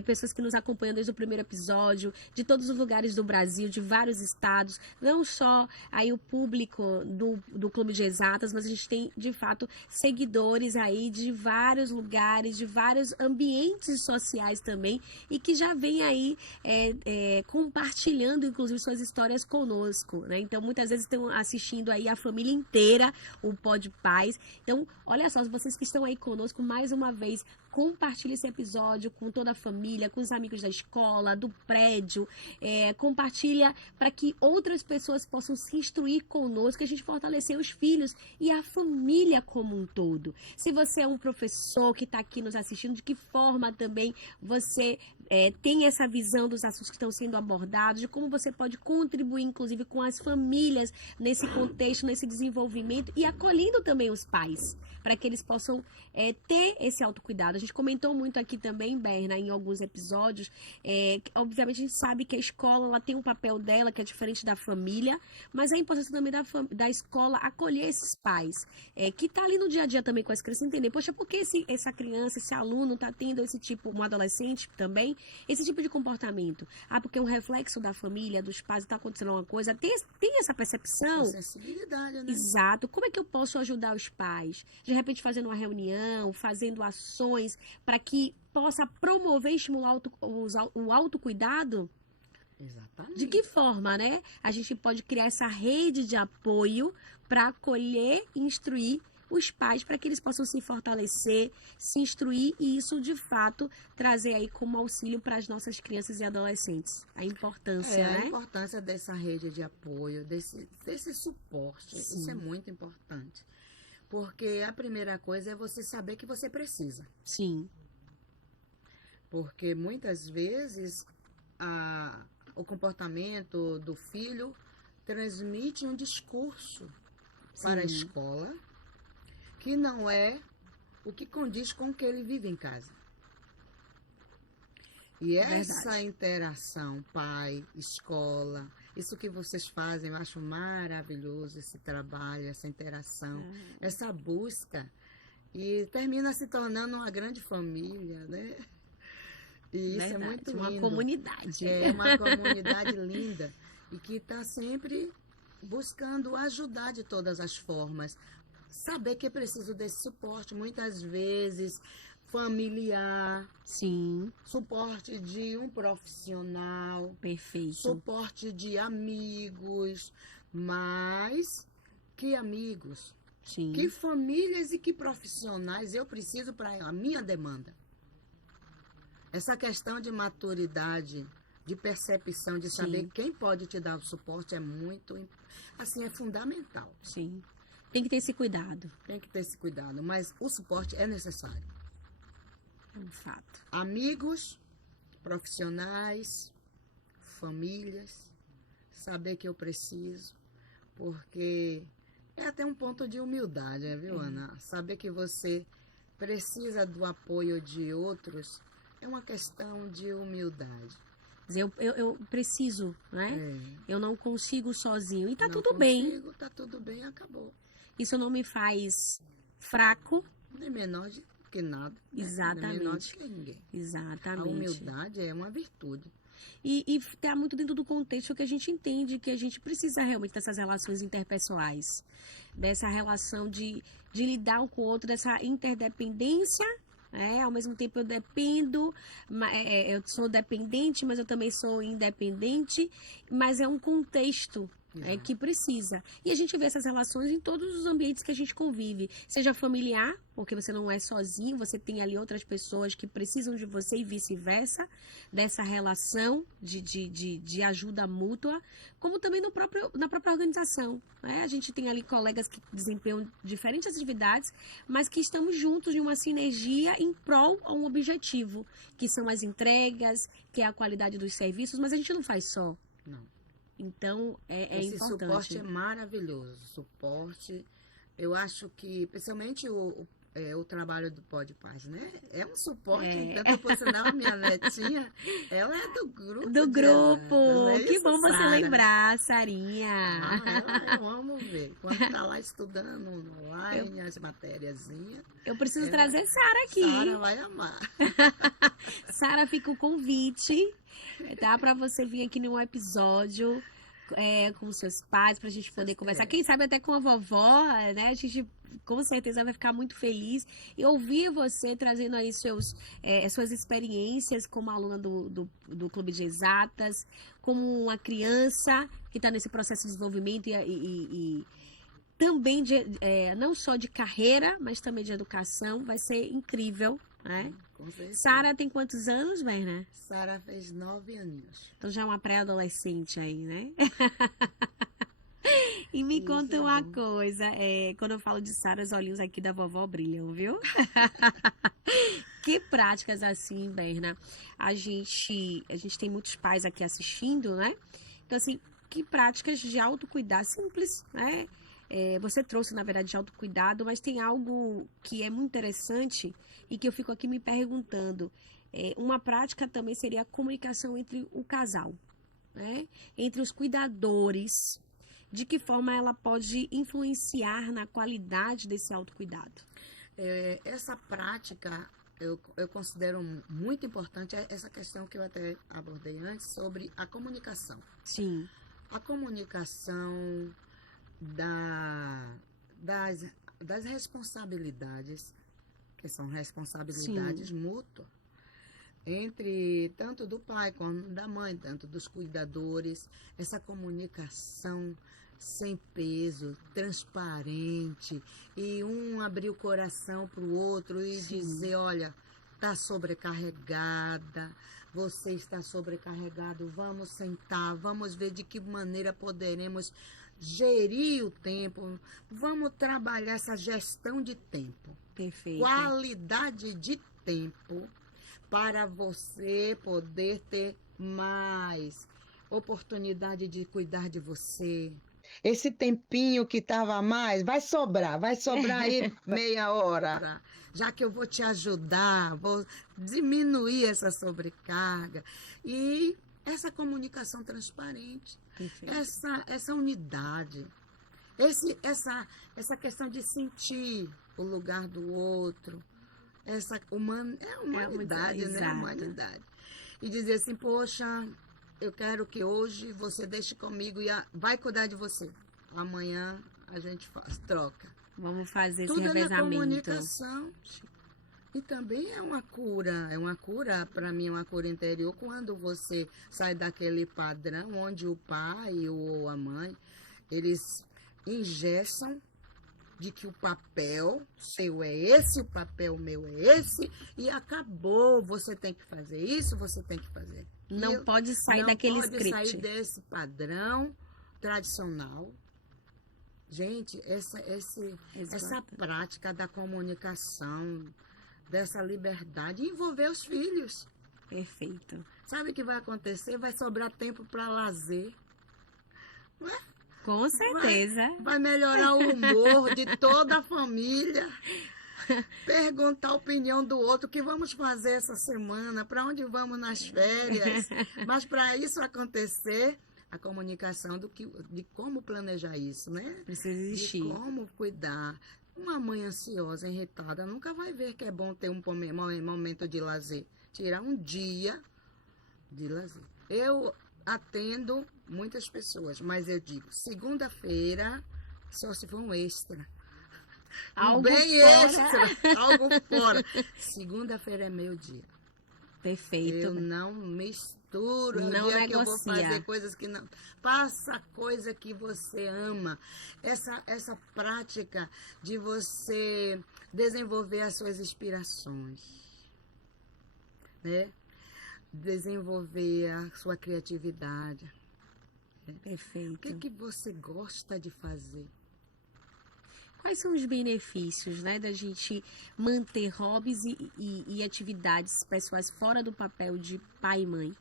pessoas que nos acompanham desde o primeiro episódio, de todos os lugares do Brasil, de vários estados. Não só aí o público do Clube de Exatas, mas a gente tem, de fato, seguidores aí de vários lugares, de vários ambientes sociais também, e que já vem aí compartilhando, inclusive, suas histórias conosco, né? Então, muitas vezes estão assistindo aí a família inteira, o Pod Paz. Então, olha só, vocês que estão aí conosco, mais uma vez, compartilhe esse episódio com toda a família, com os amigos da escola, do prédio, compartilha para que outras pessoas possam se instruir conosco, a gente fortalecer os filhos e a família como um todo. Se você é um professor que está aqui nos assistindo, de que forma também você tem essa visão dos assuntos que estão sendo abordados, de como você pode contribuir, inclusive, com as famílias nesse contexto, nesse desenvolvimento, e acolhendo também os pais, para que eles possam ter esse autocuidado. A gente comentou muito aqui também, Berna, em alguns episódios, obviamente a gente sabe que a escola ela tem um papel dela que é diferente da família, mas a importância também da escola acolher esses pais, que tá ali no dia a dia também com as crianças, entender, poxa, por que essa criança, esse aluno tá tendo esse tipo, um adolescente também, esse tipo de comportamento? Porque é um reflexo da família, dos pais, tá acontecendo alguma coisa, tem essa percepção? Sensibilidade, né? Exato. Como é que eu posso ajudar os pais? De repente fazendo uma reunião, fazendo ações para que possa promover e estimular o autocuidado? Exatamente. De que forma, né? A gente pode criar essa rede de apoio para acolher e instruir os pais para que eles possam se fortalecer, se instruir e isso, de fato, trazer aí como auxílio para as nossas crianças e adolescentes. A importância, né? A importância dessa rede de apoio, desse suporte. Sim. Isso é muito importante. Porque a primeira coisa é você saber que você precisa. Sim. Porque muitas vezes o comportamento do filho transmite um discurso para a escola que não é o que condiz com o que ele vive em casa. E essa interação, pai, escola, isso que vocês fazem, eu acho maravilhoso, esse trabalho, essa interação, essa busca. E termina se tornando uma grande família, né? E isso é muito lindo. Uma comunidade. É uma comunidade linda e que está sempre buscando ajudar de todas as formas. Saber que é preciso desse suporte, muitas vezes familiar. Sim. Suporte de um profissional. Perfeito. Suporte de amigos. Mas que amigos? Sim. Que famílias e que profissionais eu preciso para a minha demanda? Essa questão de maturidade, de percepção, de saber quem pode te dar o suporte é muito, assim, é fundamental. Sim. Tem que ter esse cuidado. Tem que ter esse cuidado, mas o suporte é necessário. É um fato. Amigos, profissionais, famílias, saber que eu preciso, porque é até um ponto de humildade, viu, Ana? Saber que você precisa do apoio de outros é uma questão de humildade. Dizer, eu preciso, né? Eu não consigo sozinho. E tá Não tudo bem. consigo, tá tudo bem, acabou. Isso não me faz fraco. Nem menor que nada. Né? Exatamente. Nem menor que ninguém. Exatamente. A humildade é uma virtude. E tá muito dentro do contexto que a gente entende que a gente precisa realmente dessas relações interpessoais. Dessa relação de lidar um com o outro, dessa interdependência. Ao mesmo tempo eu dependo, eu sou dependente, mas eu também sou independente, mas é um contexto que precisa. E a gente vê essas relações em todos os ambientes que a gente convive, seja familiar, porque você não é sozinho, você tem ali outras pessoas que precisam de você e vice-versa, dessa relação de ajuda mútua, como também na própria organização. A gente tem ali colegas que desempenham diferentes atividades, mas que estamos juntos em uma sinergia em prol a um objetivo, que são as entregas, que é a qualidade dos serviços, mas a gente não faz só. Não. Então, Esse importante. suporte é maravilhoso. Suporte, eu acho que, principalmente o trabalho do Pode Paz, né? É um suporte, tanto por sinal, minha netinha, ela é do grupo. Do grupo! Exatas, que bom você lembrar, Sarinha. Eu amo ver. Quando tá lá estudando online, as matériazinhas. Eu preciso trazer Sara aqui. Sara vai amar. Sara, fica o convite, tá? Pra você vir aqui num episódio com seus pais, pra gente poder conversar. Quem sabe até com a vovó, né? A gente com certeza vai ficar muito feliz e ouvir você trazendo aí suas experiências como aluna do Clube de Exatas, como uma criança que está nesse processo de desenvolvimento e também não só de carreira, mas também de educação. Vai ser incrível, né? Sara tem quantos anos, Berna? Sara fez 9 aninhos. Então já é uma pré-adolescente aí, né? E me conta uma coisa, quando eu falo de Sara, os olhinhos aqui da vovó brilham, viu? Que práticas assim, Berna? A gente tem muitos pais aqui assistindo, né? Então, assim, que práticas de autocuidado simples, né? Você trouxe, na verdade, de autocuidado, mas tem algo que é muito interessante e que eu fico aqui me perguntando. Uma prática também seria a comunicação entre o casal, né? Entre os cuidadores. De que forma ela pode influenciar na qualidade desse autocuidado? Essa prática, eu considero muito importante essa questão que eu até abordei antes sobre a comunicação. Sim. A comunicação das responsabilidades, que são responsabilidades mútuas, entre tanto do pai como da mãe, tanto dos cuidadores, essa comunicação sem peso, transparente, e um abrir o coração para o outro e dizer, olha, está sobrecarregada, você está sobrecarregado, vamos sentar, vamos ver de que maneira poderemos gerir o tempo, vamos trabalhar essa gestão de tempo. Perfeito. Qualidade de tempo para você poder ter mais oportunidade de cuidar de você. Esse tempinho que estava a mais, vai sobrar aí meia hora. Já que eu vou te ajudar, vou diminuir essa sobrecarga. E essa comunicação transparente, essa unidade, essa questão de sentir o lugar do outro. Essa humanidade, né? Humanidade. E dizer assim, poxa, eu quero que hoje você deixe comigo e vai cuidar de você. Amanhã a gente troca. Vamos fazer esse revezamento. Tudo na comunicação. E também é uma cura, para mim é uma cura interior, quando você sai daquele padrão onde o pai ou a mãe, eles engessam de que o papel seu é esse, o papel meu é esse, e acabou, você tem que fazer isso, você tem que fazer. Não pode sair daquele script. Não pode sair desse padrão tradicional. Gente, essa prática da comunicação, dessa liberdade, envolver os filhos. Perfeito. Sabe o que vai acontecer? Vai sobrar tempo para lazer. Não é? Com certeza. Vai melhorar o humor de toda a família. perguntar a opinião do outro, o que vamos fazer essa semana, para onde vamos nas férias. Mas para isso acontecer, a comunicação de como planejar isso, né? Precisa existir. De como cuidar. Uma mãe ansiosa, irritada, nunca vai ver que é bom ter um momento de lazer. Tirar um dia de lazer. Eu atendo muitas pessoas, mas eu digo, segunda-feira, só se for um extra. Algo bem fora. extra, algo fora. Segunda-feira é meu dia. Perfeito. Eu não misturo. É o Não dia que eu vou negocia. fazer coisas que não. Faça a coisa que você ama. Essa prática de você desenvolver as suas inspirações, né? Desenvolver a sua criatividade. Perfeito. O que você gosta de fazer? Quais são os benefícios, né, da gente manter hobbies e atividades pessoais fora do papel de pai e mãe?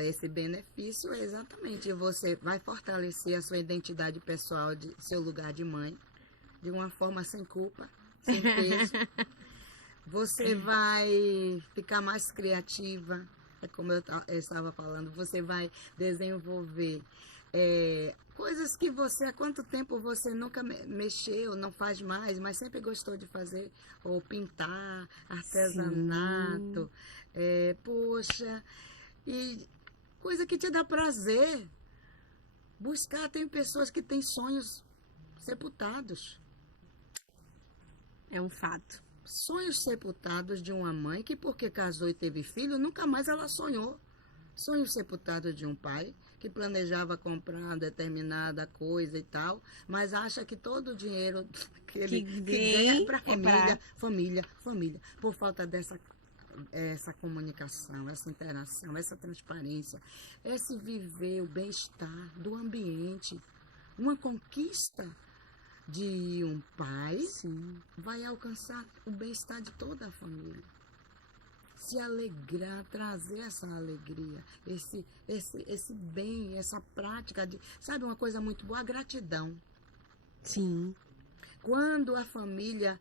Esse benefício é exatamente, você vai fortalecer a sua identidade pessoal, de seu lugar de mãe, de uma forma sem culpa, sem peso. Você vai ficar mais criativa, é como eu estava falando, você vai desenvolver coisas que você, há quanto tempo você nunca mexeu, não faz mais, mas sempre gostou de fazer, ou pintar, artesanato, poxa, e coisa que te dá prazer. Buscar, tem pessoas que têm sonhos sepultados. É um fato. Sonhos sepultados de uma mãe que, porque casou e teve filho, nunca mais ela sonhou. Sonho sepultado de um pai que planejava comprar determinada coisa e tal, mas acha que todo o dinheiro que ele ganha é para família, por falta essa comunicação, essa interação, essa transparência, esse viver o bem-estar do ambiente, uma conquista de um pai, sim, vai alcançar o bem-estar de toda a família. Se alegrar, trazer essa alegria, esse bem, essa prática de, sabe, uma coisa muito boa, a gratidão. Sim. Quando a família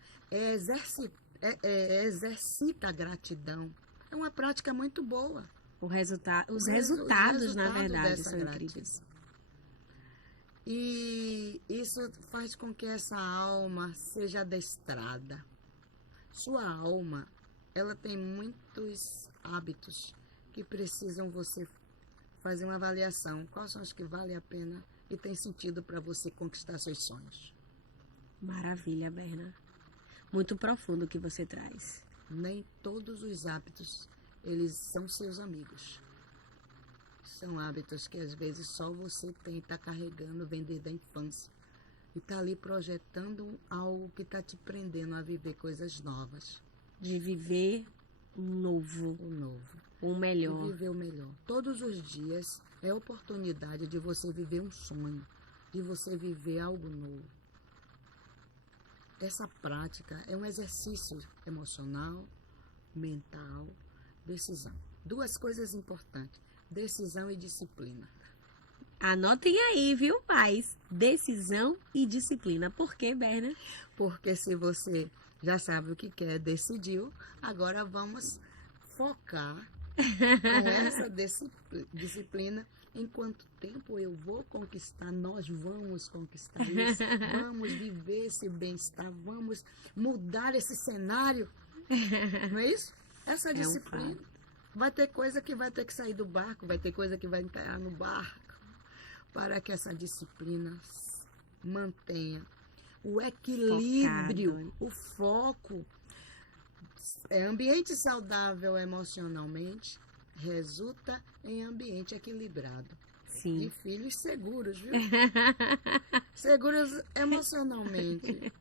exercita a gratidão, é uma prática muito boa. Os resultados, na verdade, são gratidão. incríveis. E isso faz com que essa alma seja adestrada. Sua alma, ela tem muitos hábitos que precisam você fazer uma avaliação. Quais são os que valem a pena e tem sentido para você conquistar seus sonhos? Maravilha, Berna. Muito profundo o que você traz. Nem todos os hábitos, eles são seus amigos. São hábitos que às vezes só você tem, está carregando, vem desde a infância. E está ali projetando algo que está te prendendo a viver coisas novas. De viver o novo. O melhor. De viver o melhor. Todos os dias é oportunidade de você viver um sonho, de você viver algo novo. Essa prática é um exercício emocional, mental, decisão. Duas coisas importantes, decisão e disciplina. Anotem aí, viu, pais? Decisão e disciplina. Por quê, Berna? Porque se você já sabe o que quer, decidiu, agora vamos focar com essa disciplina. Em quanto tempo eu vou conquistar, nós vamos conquistar isso, vamos viver esse bem-estar, vamos mudar esse cenário, não é isso? Essa disciplina. Vai ter coisa que vai ter que sair do barco, vai ter coisa que vai entrar no barco, para que essa disciplina mantenha o equilíbrio, o foco. Ambiente saudável emocionalmente resulta em ambiente equilibrado. Sim. E filhos seguros, viu? Seguros emocionalmente.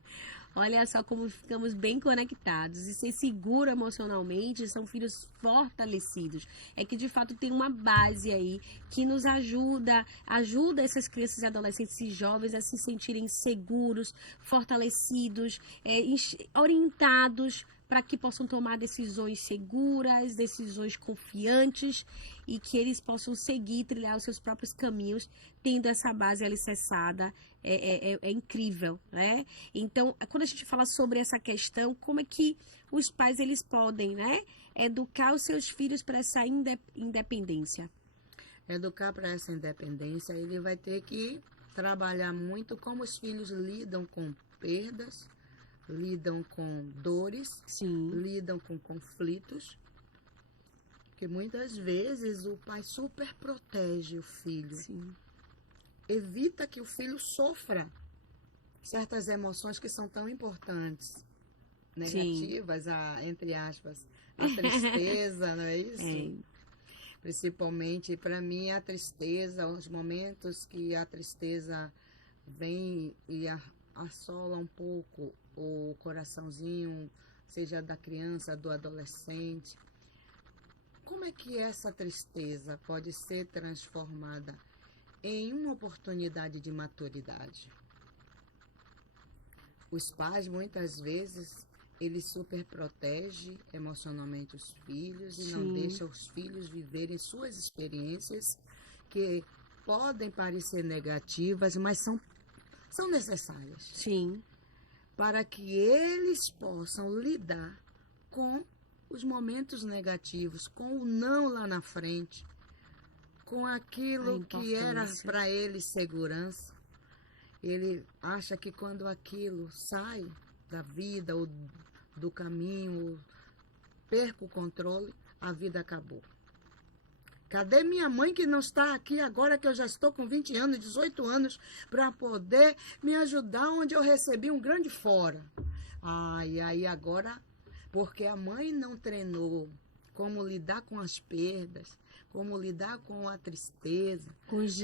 Olha só como ficamos bem conectados. E ser seguro emocionalmente são filhos fortalecidos. É que de fato tem uma base aí que nos ajuda essas crianças e adolescentes e jovens a se sentirem seguros, fortalecidos, orientados para que possam tomar decisões seguras, decisões confiantes e que eles possam seguir, trilhar os seus próprios caminhos, tendo essa base alicerçada. É incrível, né? Então, quando a gente fala sobre essa questão, como é que os pais eles podem, né, educar os seus filhos para essa independência? Educar para essa independência, ele vai ter que trabalhar muito como os filhos lidam com perdas, lidam com dores, Sim. lidam com conflitos, que muitas vezes o pai super protege o filho. Sim. Evita que o filho sofra certas emoções que são tão importantes, negativas, entre aspas, a tristeza, não é isso? Principalmente para mim a tristeza, os momentos que a tristeza vem e assola um pouco o coraçãozinho, seja da criança, do adolescente. Como é que essa tristeza pode ser transformada em uma oportunidade de maturidade? Os pais, muitas vezes, eles superprotegem emocionalmente os filhos e não deixam os filhos viverem suas experiências que podem parecer negativas, mas são necessárias. Sim. Para que eles possam lidar com os momentos negativos, com o não lá na frente, com aquilo que era para ele segurança. Ele acha que quando aquilo sai da vida ou do caminho, perca o controle, a vida acabou. Cadê minha mãe que não está aqui agora que eu já estou com 20 anos, 18 anos, para poder me ajudar onde eu recebi um grande fora? E aí agora, porque a mãe não treinou como lidar com as perdas, como lidar com a tristeza, com os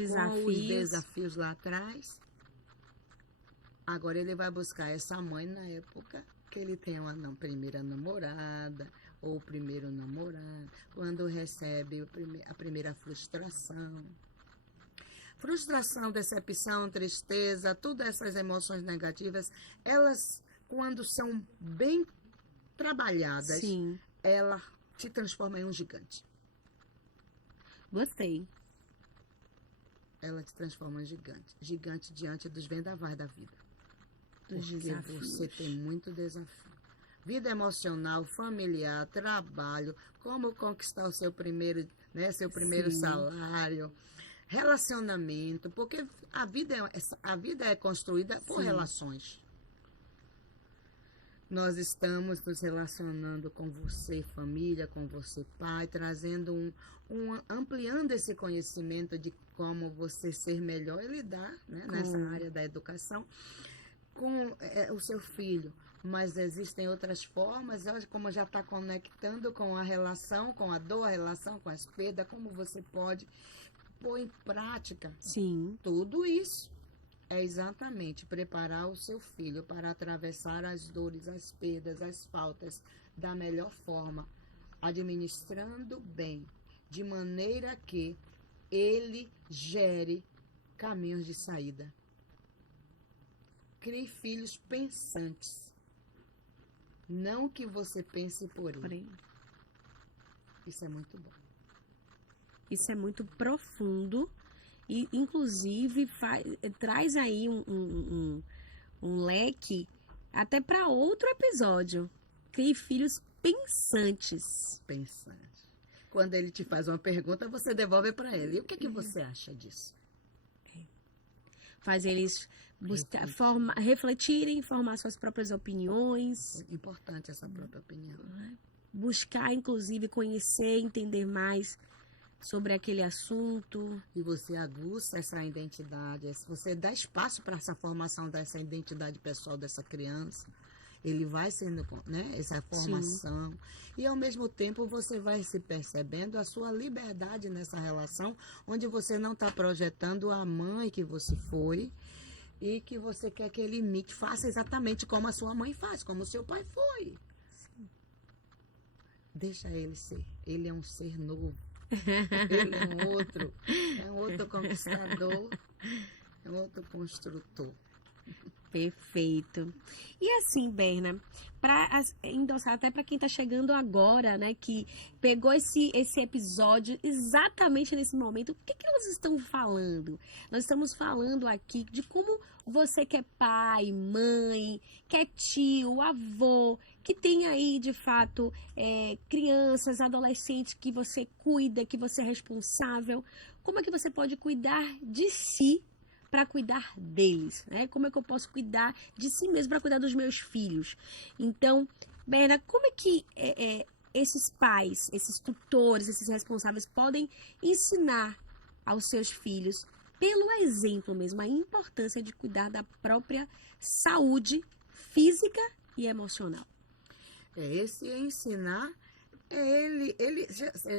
desafios lá atrás, agora ele vai buscar essa mãe na época que ele tem uma primeira namorada ou o primeiro namorado, quando recebe a primeira frustração. Frustração, decepção, tristeza, todas essas emoções negativas, elas, quando são bem trabalhadas, ela te transforma em um gigante. Gostei. Ela te transforma em gigante. Gigante diante dos vendavais da vida. Porque você tem muito desafio. Vida emocional, familiar, trabalho, como conquistar o seu primeiro, seu primeiro salário, relacionamento, porque a vida é construída por relações. Nós estamos nos relacionando com você, família, com você, pai, trazendo ampliando esse conhecimento de como você ser melhor e lidar, nessa área da educação, com o seu filho. Mas existem outras formas, como já está conectando com a relação, com a dor, a relação com as perdas, como você pode pôr em prática. Tudo isso é exatamente preparar o seu filho para atravessar as dores, as perdas, as faltas da melhor forma, administrando bem, de maneira que ele gere caminhos de saída. Crie filhos pensantes. Não que você pense por ele. Isso é muito bom. Isso é muito profundo e, inclusive, traz aí um leque até para outro episódio. Crie filhos pensantes. Pensantes. Quando ele te faz uma pergunta, você devolve para ele. E o que você acha disso? Faz eles refletirem, formar suas próprias opiniões. É importante essa própria opinião. Buscar, inclusive, conhecer, entender mais sobre aquele assunto. E você aguça essa identidade, você dá espaço para essa formação dessa identidade pessoal dessa criança. Ele vai sendo, essa formação. E, ao mesmo tempo, você vai se percebendo a sua liberdade nessa relação, onde você não está projetando a mãe que você foi e que você quer que ele imite, faça exatamente como a sua mãe faz, como o seu pai foi. Deixa ele ser. Ele é um ser novo. Ele é um outro conquistador, é um outro construtor. Perfeito. E assim, Berna, para endossar até para quem está chegando agora, né, que pegou esse episódio exatamente nesse momento, o que que nós estamos falando? Nós estamos falando aqui de como você que é pai, mãe, que é tio, avô, que tem aí de fato crianças, adolescentes que você cuida, que você é responsável, como é que você pode cuidar de si para cuidar deles, né? Como é que eu posso cuidar de si mesmo para cuidar dos meus filhos? Então, Berna, como é que esses pais, esses tutores, esses responsáveis podem ensinar aos seus filhos, pelo exemplo mesmo, a importância de cuidar da própria saúde física e emocional? Esse ensinar,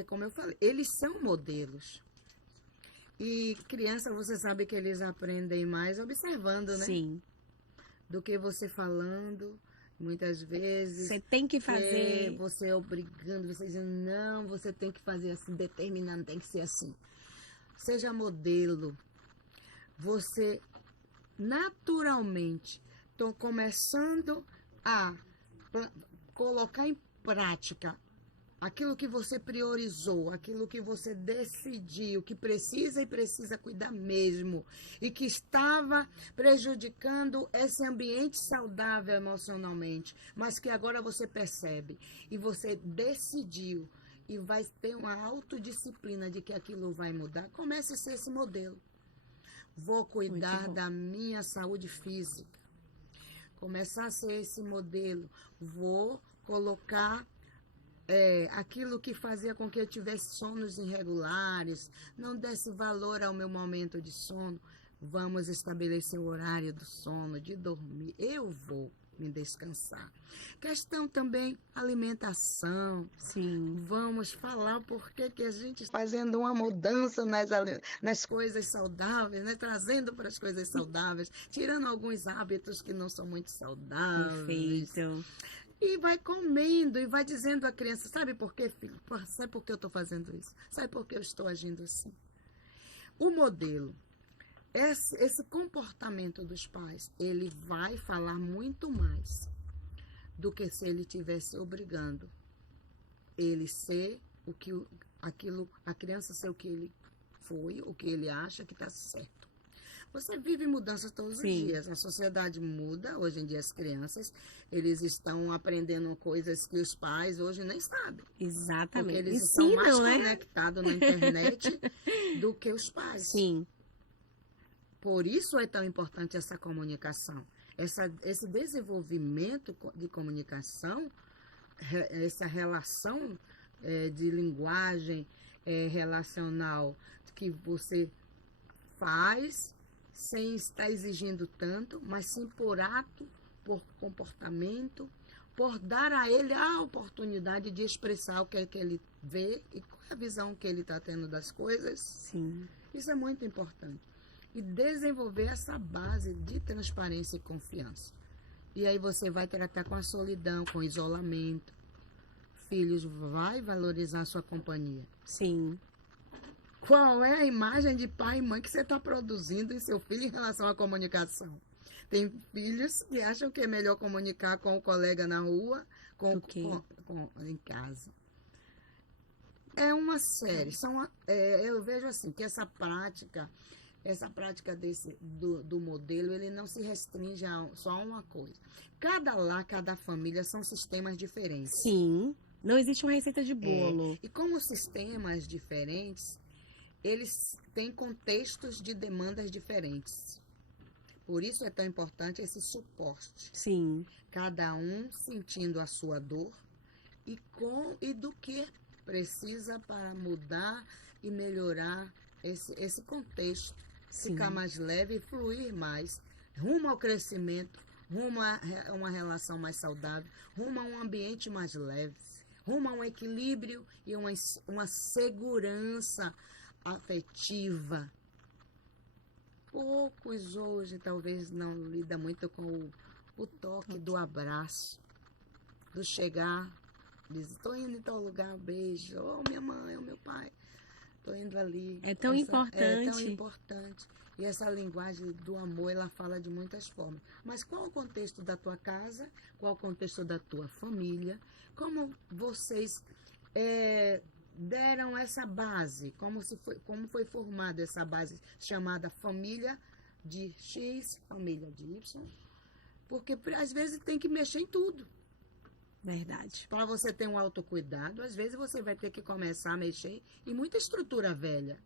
como eu falei, eles são modelos. E criança, você sabe que eles aprendem mais observando, né? Sim. Do que você falando, muitas vezes. Você tem que fazer. Você obrigando, você dizendo, não, você tem que fazer assim, determinando, tem que ser assim. Seja modelo. Você, naturalmente, estão começando a colocar em prática aquilo que você priorizou, aquilo que você decidiu, que precisa e precisa cuidar mesmo, e que estava prejudicando esse ambiente saudável emocionalmente, mas que agora você percebe e você decidiu e vai ter uma autodisciplina de que aquilo vai mudar. Comece a ser esse modelo. Vou cuidar da minha saúde física. Começar a ser esse modelo. Vou colocar aquilo que fazia com que eu tivesse sonos irregulares, não desse valor ao meu momento de sono. Vamos estabelecer o horário do sono, de dormir. Eu vou me descansar. Questão também alimentação. Sim. Vamos falar por que a gente está fazendo uma mudança nas coisas saudáveis, né? Trazendo para as coisas saudáveis, tirando alguns hábitos que não são muito saudáveis. Perfeito. E vai comendo e vai dizendo à criança, sabe por quê, filho? Sabe por que eu estou fazendo isso? Sabe por que eu estou agindo assim? O modelo, esse comportamento dos pais, ele vai falar muito mais do que se ele estivesse obrigando ele ser a criança ser o que ele foi, o que ele acha que está certo. Você vive mudanças todos os dias. A sociedade muda. Hoje em dia as crianças, eles estão aprendendo coisas que os pais hoje nem sabem. Exatamente. Porque eles estão mais conectados na internet do que os pais. Sim. Por isso é tão importante essa comunicação. Esse desenvolvimento de comunicação, essa relação de linguagem relacional que você faz sem estar exigindo tanto, mas sim por ato, por comportamento, por dar a ele a oportunidade de expressar o que é que ele vê e qual é a visão que ele está tendo das coisas. Sim. Isso é muito importante. E desenvolver essa base de transparência e confiança. E aí você vai tratar com a solidão, com o isolamento. Filhos, vai valorizar a sua companhia. Sim. Qual é a imagem de pai e mãe que você está produzindo em seu filho em relação à comunicação? Tem filhos que acham que é melhor comunicar com o colega na rua em casa. É uma série. Eu vejo assim que essa prática do modelo, ele não se restringe só a uma coisa. Cada família são sistemas diferentes. Sim. Não existe uma receita de bolo. E como sistemas diferentes, eles têm contextos de demandas diferentes. Por isso é tão importante esse suporte. Sim. Cada um sentindo a sua dor e do que precisa para mudar e melhorar esse contexto. Sim. Ficar mais leve e fluir mais. Rumo ao crescimento, rumo a uma relação mais saudável, rumo a um ambiente mais leve, rumo a um equilíbrio e uma segurança afetiva. Poucos hoje talvez não lidam muito com o toque do abraço, do chegar, diz, estou indo em tal lugar, beijo, oh minha mãe, oh meu pai. tô indo ali. É tão É tão importante. importante. E essa linguagem do amor, ela fala de muitas formas. Mas qual o contexto da tua casa? Qual o contexto da tua família? Como vocês deram essa base? Como foi formada essa base chamada família de X, família de Y? Porque às vezes tem que mexer em tudo. Verdade. Para você ter um autocuidado, às vezes você vai ter que começar a mexer em muita estrutura velha.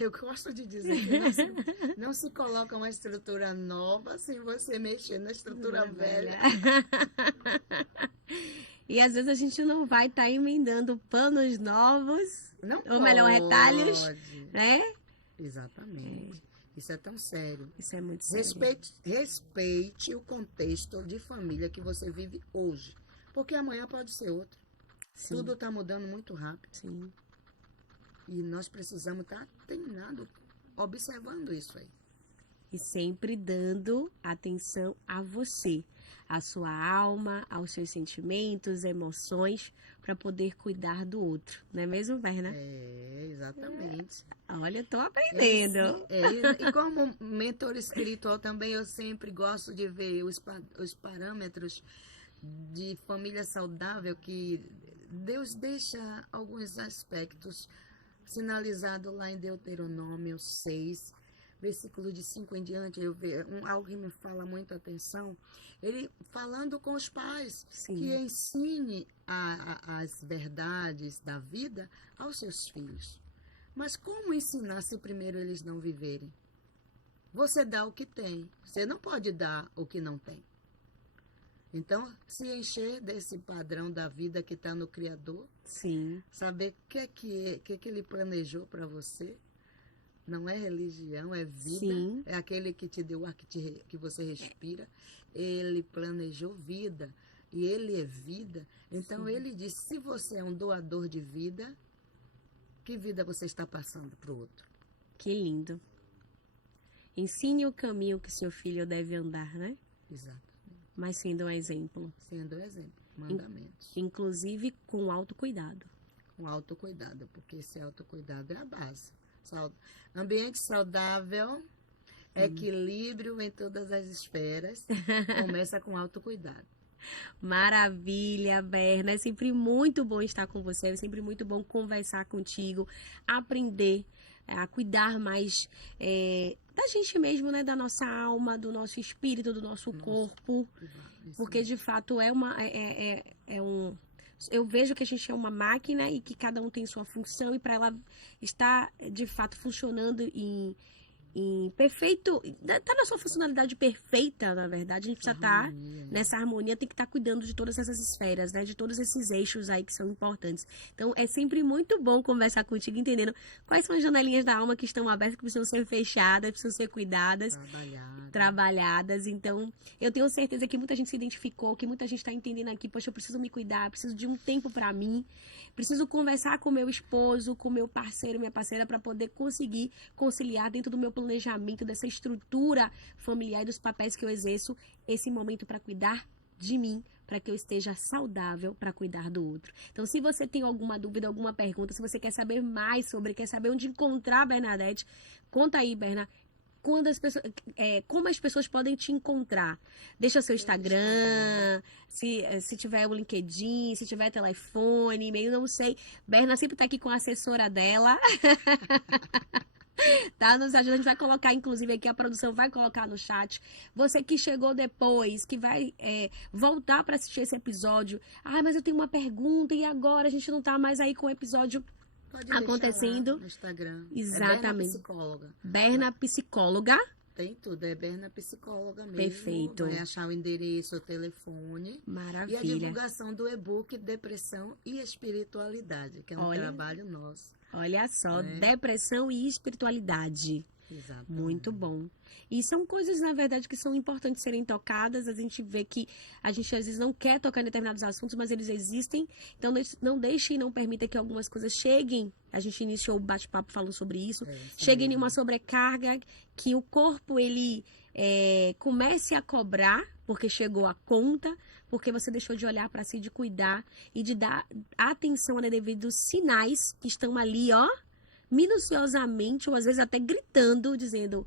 Eu gosto de dizer que não se coloca uma estrutura nova sem você mexer na estrutura velha. E às vezes a gente não vai estar emendando panos novos, Não ou melhor, retalhos, pode. né? Exatamente. Isso é tão sério. Isso é muito sério. Respeite o contexto de família que você vive hoje. Porque amanhã pode ser outro. Sim. Tudo está mudando muito rápido. Sim. E nós precisamos estar atenados, observando isso aí. E sempre dando atenção a você, a sua alma, aos seus sentimentos, emoções, para poder cuidar do outro. Não é mesmo, Berna? Exatamente. Olha, eu tô aprendendo. E como mentor espiritual também, eu sempre gosto de ver os parâmetros de família saudável que Deus deixa alguns aspectos sinalizados lá em Deuteronômio 6, versículo de 5 em diante. Algo que me fala muita atenção, ele falando com os pais, Sim. que ensine as verdades da vida aos seus filhos. Mas como ensinar se primeiro eles não viverem? Você dá o que tem, você não pode dar o que não tem. Então, se encher desse padrão da vida que está no Criador, Sim. saber o que ele planejou para você, não é religião, é vida. Sim. É aquele que te deu o ar que você respira. Ele planejou vida e ele é vida. Então, ele disse, se você é um doador de vida, que vida você está passando para o outro? Que lindo. Ensine o caminho que seu filho deve andar, né? Exato. Mas sendo um exemplo. Sendo exemplo, mandamentos. Inclusive com autocuidado. Com autocuidado, porque esse autocuidado é a base. Ambiente saudável, equilíbrio em todas as esferas, começa com autocuidado. Maravilha, Berna. É sempre muito bom estar com você, é sempre muito bom conversar contigo, aprender a cuidar mais da gente mesmo, né? Da nossa alma, do nosso espírito, do nosso corpo. Porque de fato eu vejo que a gente é uma máquina e que cada um tem sua função, e para ela estar de fato funcionando em perfeito, tá na sua funcionalidade perfeita, na verdade, a gente precisa estar nessa harmonia, tem que estar cuidando de todas essas esferas, né, de todos esses eixos aí que são importantes. Então, é sempre muito bom conversar contigo, entendendo quais são as janelinhas da alma que estão abertas, que precisam ser fechadas, precisam ser cuidadas, trabalhadas. Então, eu tenho certeza que muita gente se identificou, que muita gente está entendendo aqui, poxa, eu preciso me cuidar, preciso de um tempo para mim, preciso conversar com meu esposo, com meu parceiro, minha parceira, para poder conseguir conciliar dentro do meu planejamento, dessa estrutura familiar e dos papéis que eu exerço, esse momento para cuidar de mim, para que eu esteja saudável para cuidar do outro. Então, se você tem alguma dúvida, alguma pergunta, se você quer saber mais quer saber onde encontrar a Bernadette, conta aí, Berna. Como as pessoas podem te encontrar. Deixa seu Instagram, se tiver o LinkedIn, se tiver telefone, e-mail, não sei. Berna sempre tá aqui com a assessora dela. Tá? Nos ajuda, a gente vai colocar, inclusive aqui a produção vai colocar no chat. Você que chegou depois, que vai voltar para assistir esse episódio. Mas eu tenho uma pergunta e agora a gente não tá mais aí com o episódio acontecendo no Instagram. Exatamente. É Berna Psicóloga. Berna Psicóloga. Tem tudo, é Berna Psicóloga mesmo. Perfeito. Vai achar o endereço, o telefone. Maravilha. E a divulgação do e-book Depressão e Espiritualidade, que é um trabalho nosso. Olha só, depressão e espiritualidade. Exatamente. Muito bom. E são coisas, na verdade, que são importantes serem tocadas. A gente vê que a gente, às vezes, não quer tocar em determinados assuntos, mas eles existem. Então, não deixe e não permita que algumas coisas cheguem. A gente iniciou o bate-papo falando sobre isso. Cheguem em uma sobrecarga, que o corpo, ele comece a cobrar, porque chegou a conta, porque você deixou de olhar para si, de cuidar e de dar atenção a devidos sinais que estão ali, ó, minuciosamente, ou às vezes até gritando, dizendo: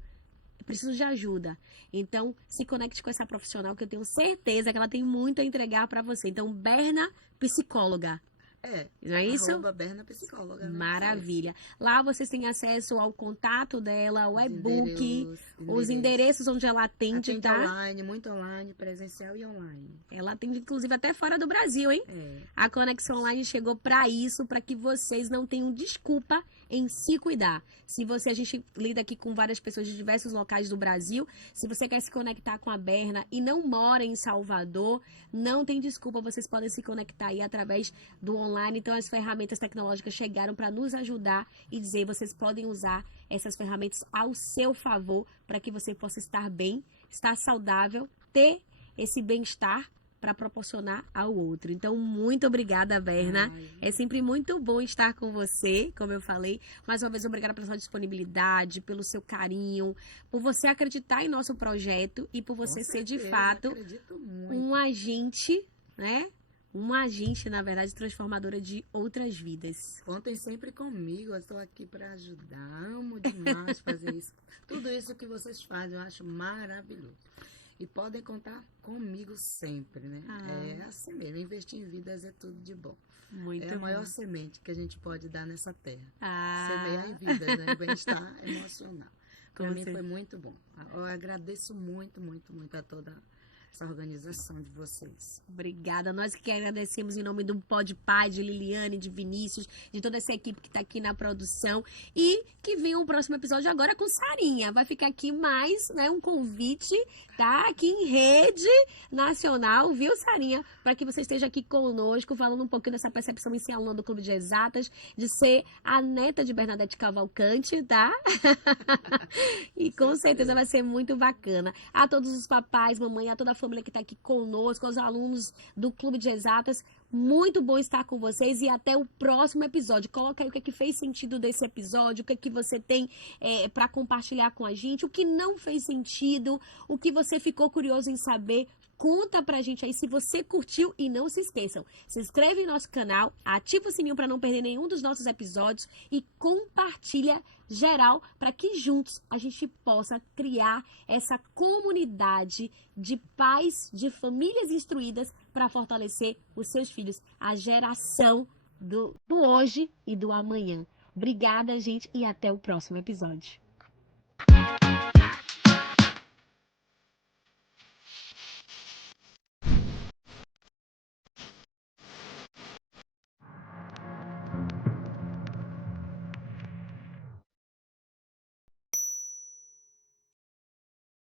"Eu preciso de ajuda". Então, se conecte com essa profissional que eu tenho certeza que ela tem muito a entregar para você. Então, Berna, psicóloga. Não é isso? @Berna Psicóloga, né? Maravilha. Lá vocês têm acesso ao contato dela, ao Os e-book, os endereços onde ela atende, Atende tá? online, muito online, presencial e online. Ela atende, inclusive, até fora do Brasil, hein? A Conexão Online chegou para isso, para que vocês não tenham desculpa em se cuidar. Se você, a gente lida aqui com várias pessoas de diversos locais do Brasil, se você quer se conectar com a Berna e não mora em Salvador, não tem desculpa, vocês podem se conectar aí através do online. Então, as ferramentas tecnológicas chegaram para nos ajudar e dizer, vocês podem usar essas ferramentas ao seu favor para que você possa estar bem, estar saudável, ter esse bem-estar para proporcionar ao outro. Então, muito obrigada, Berna. É sempre muito bom estar com você, como eu falei. Mais uma vez, obrigada pela sua disponibilidade, pelo seu carinho, por você acreditar em nosso projeto e por você ser, de fato, um agente, né? Uma agente, na verdade, transformadora de outras vidas. Contem sempre comigo, eu estou aqui para ajudar. Amo demais fazer isso. Tudo isso que vocês fazem, eu acho maravilhoso. E podem contar comigo sempre, né? É assim mesmo, investir em vidas é tudo de bom. Muito é a maior semente que a gente pode dar nessa terra. Semear em vidas, né? Bem-estar emocional. Para mim foi muito bom. Eu agradeço muito, muito, muito a toda essa organização de vocês. Obrigada. Nós que agradecemos em nome do Podpah, de Liliane, de Vinícius, de toda essa equipe que está aqui na produção. E que venha um próximo episódio agora com Sarinha. Vai ficar aqui mais, né, um convite, tá? Aqui em rede nacional, viu, Sarinha? Para que você esteja aqui conosco, falando um pouquinho dessa percepção em ser aluna do Clube de Exatas, de ser a neta de Bernadette Cavalcante, tá? E com certeza vai ser muito bacana. A todos os papais, mamãe, a toda a família que está aqui conosco, aos alunos do Clube de Exatas, muito bom estar com vocês e até o próximo episódio. Coloca aí o que é que fez sentido desse episódio, o que é que você tem para compartilhar com a gente, o que não fez sentido, o que você ficou curioso em saber. Conta pra gente aí se você curtiu e não se esqueçam, se inscreve no nosso canal, ativa o sininho para não perder nenhum dos nossos episódios e compartilha geral para que juntos a gente possa criar essa comunidade de pais, de famílias instruídas para fortalecer os seus filhos, a geração do hoje e do amanhã. Obrigada, gente, e até o próximo episódio.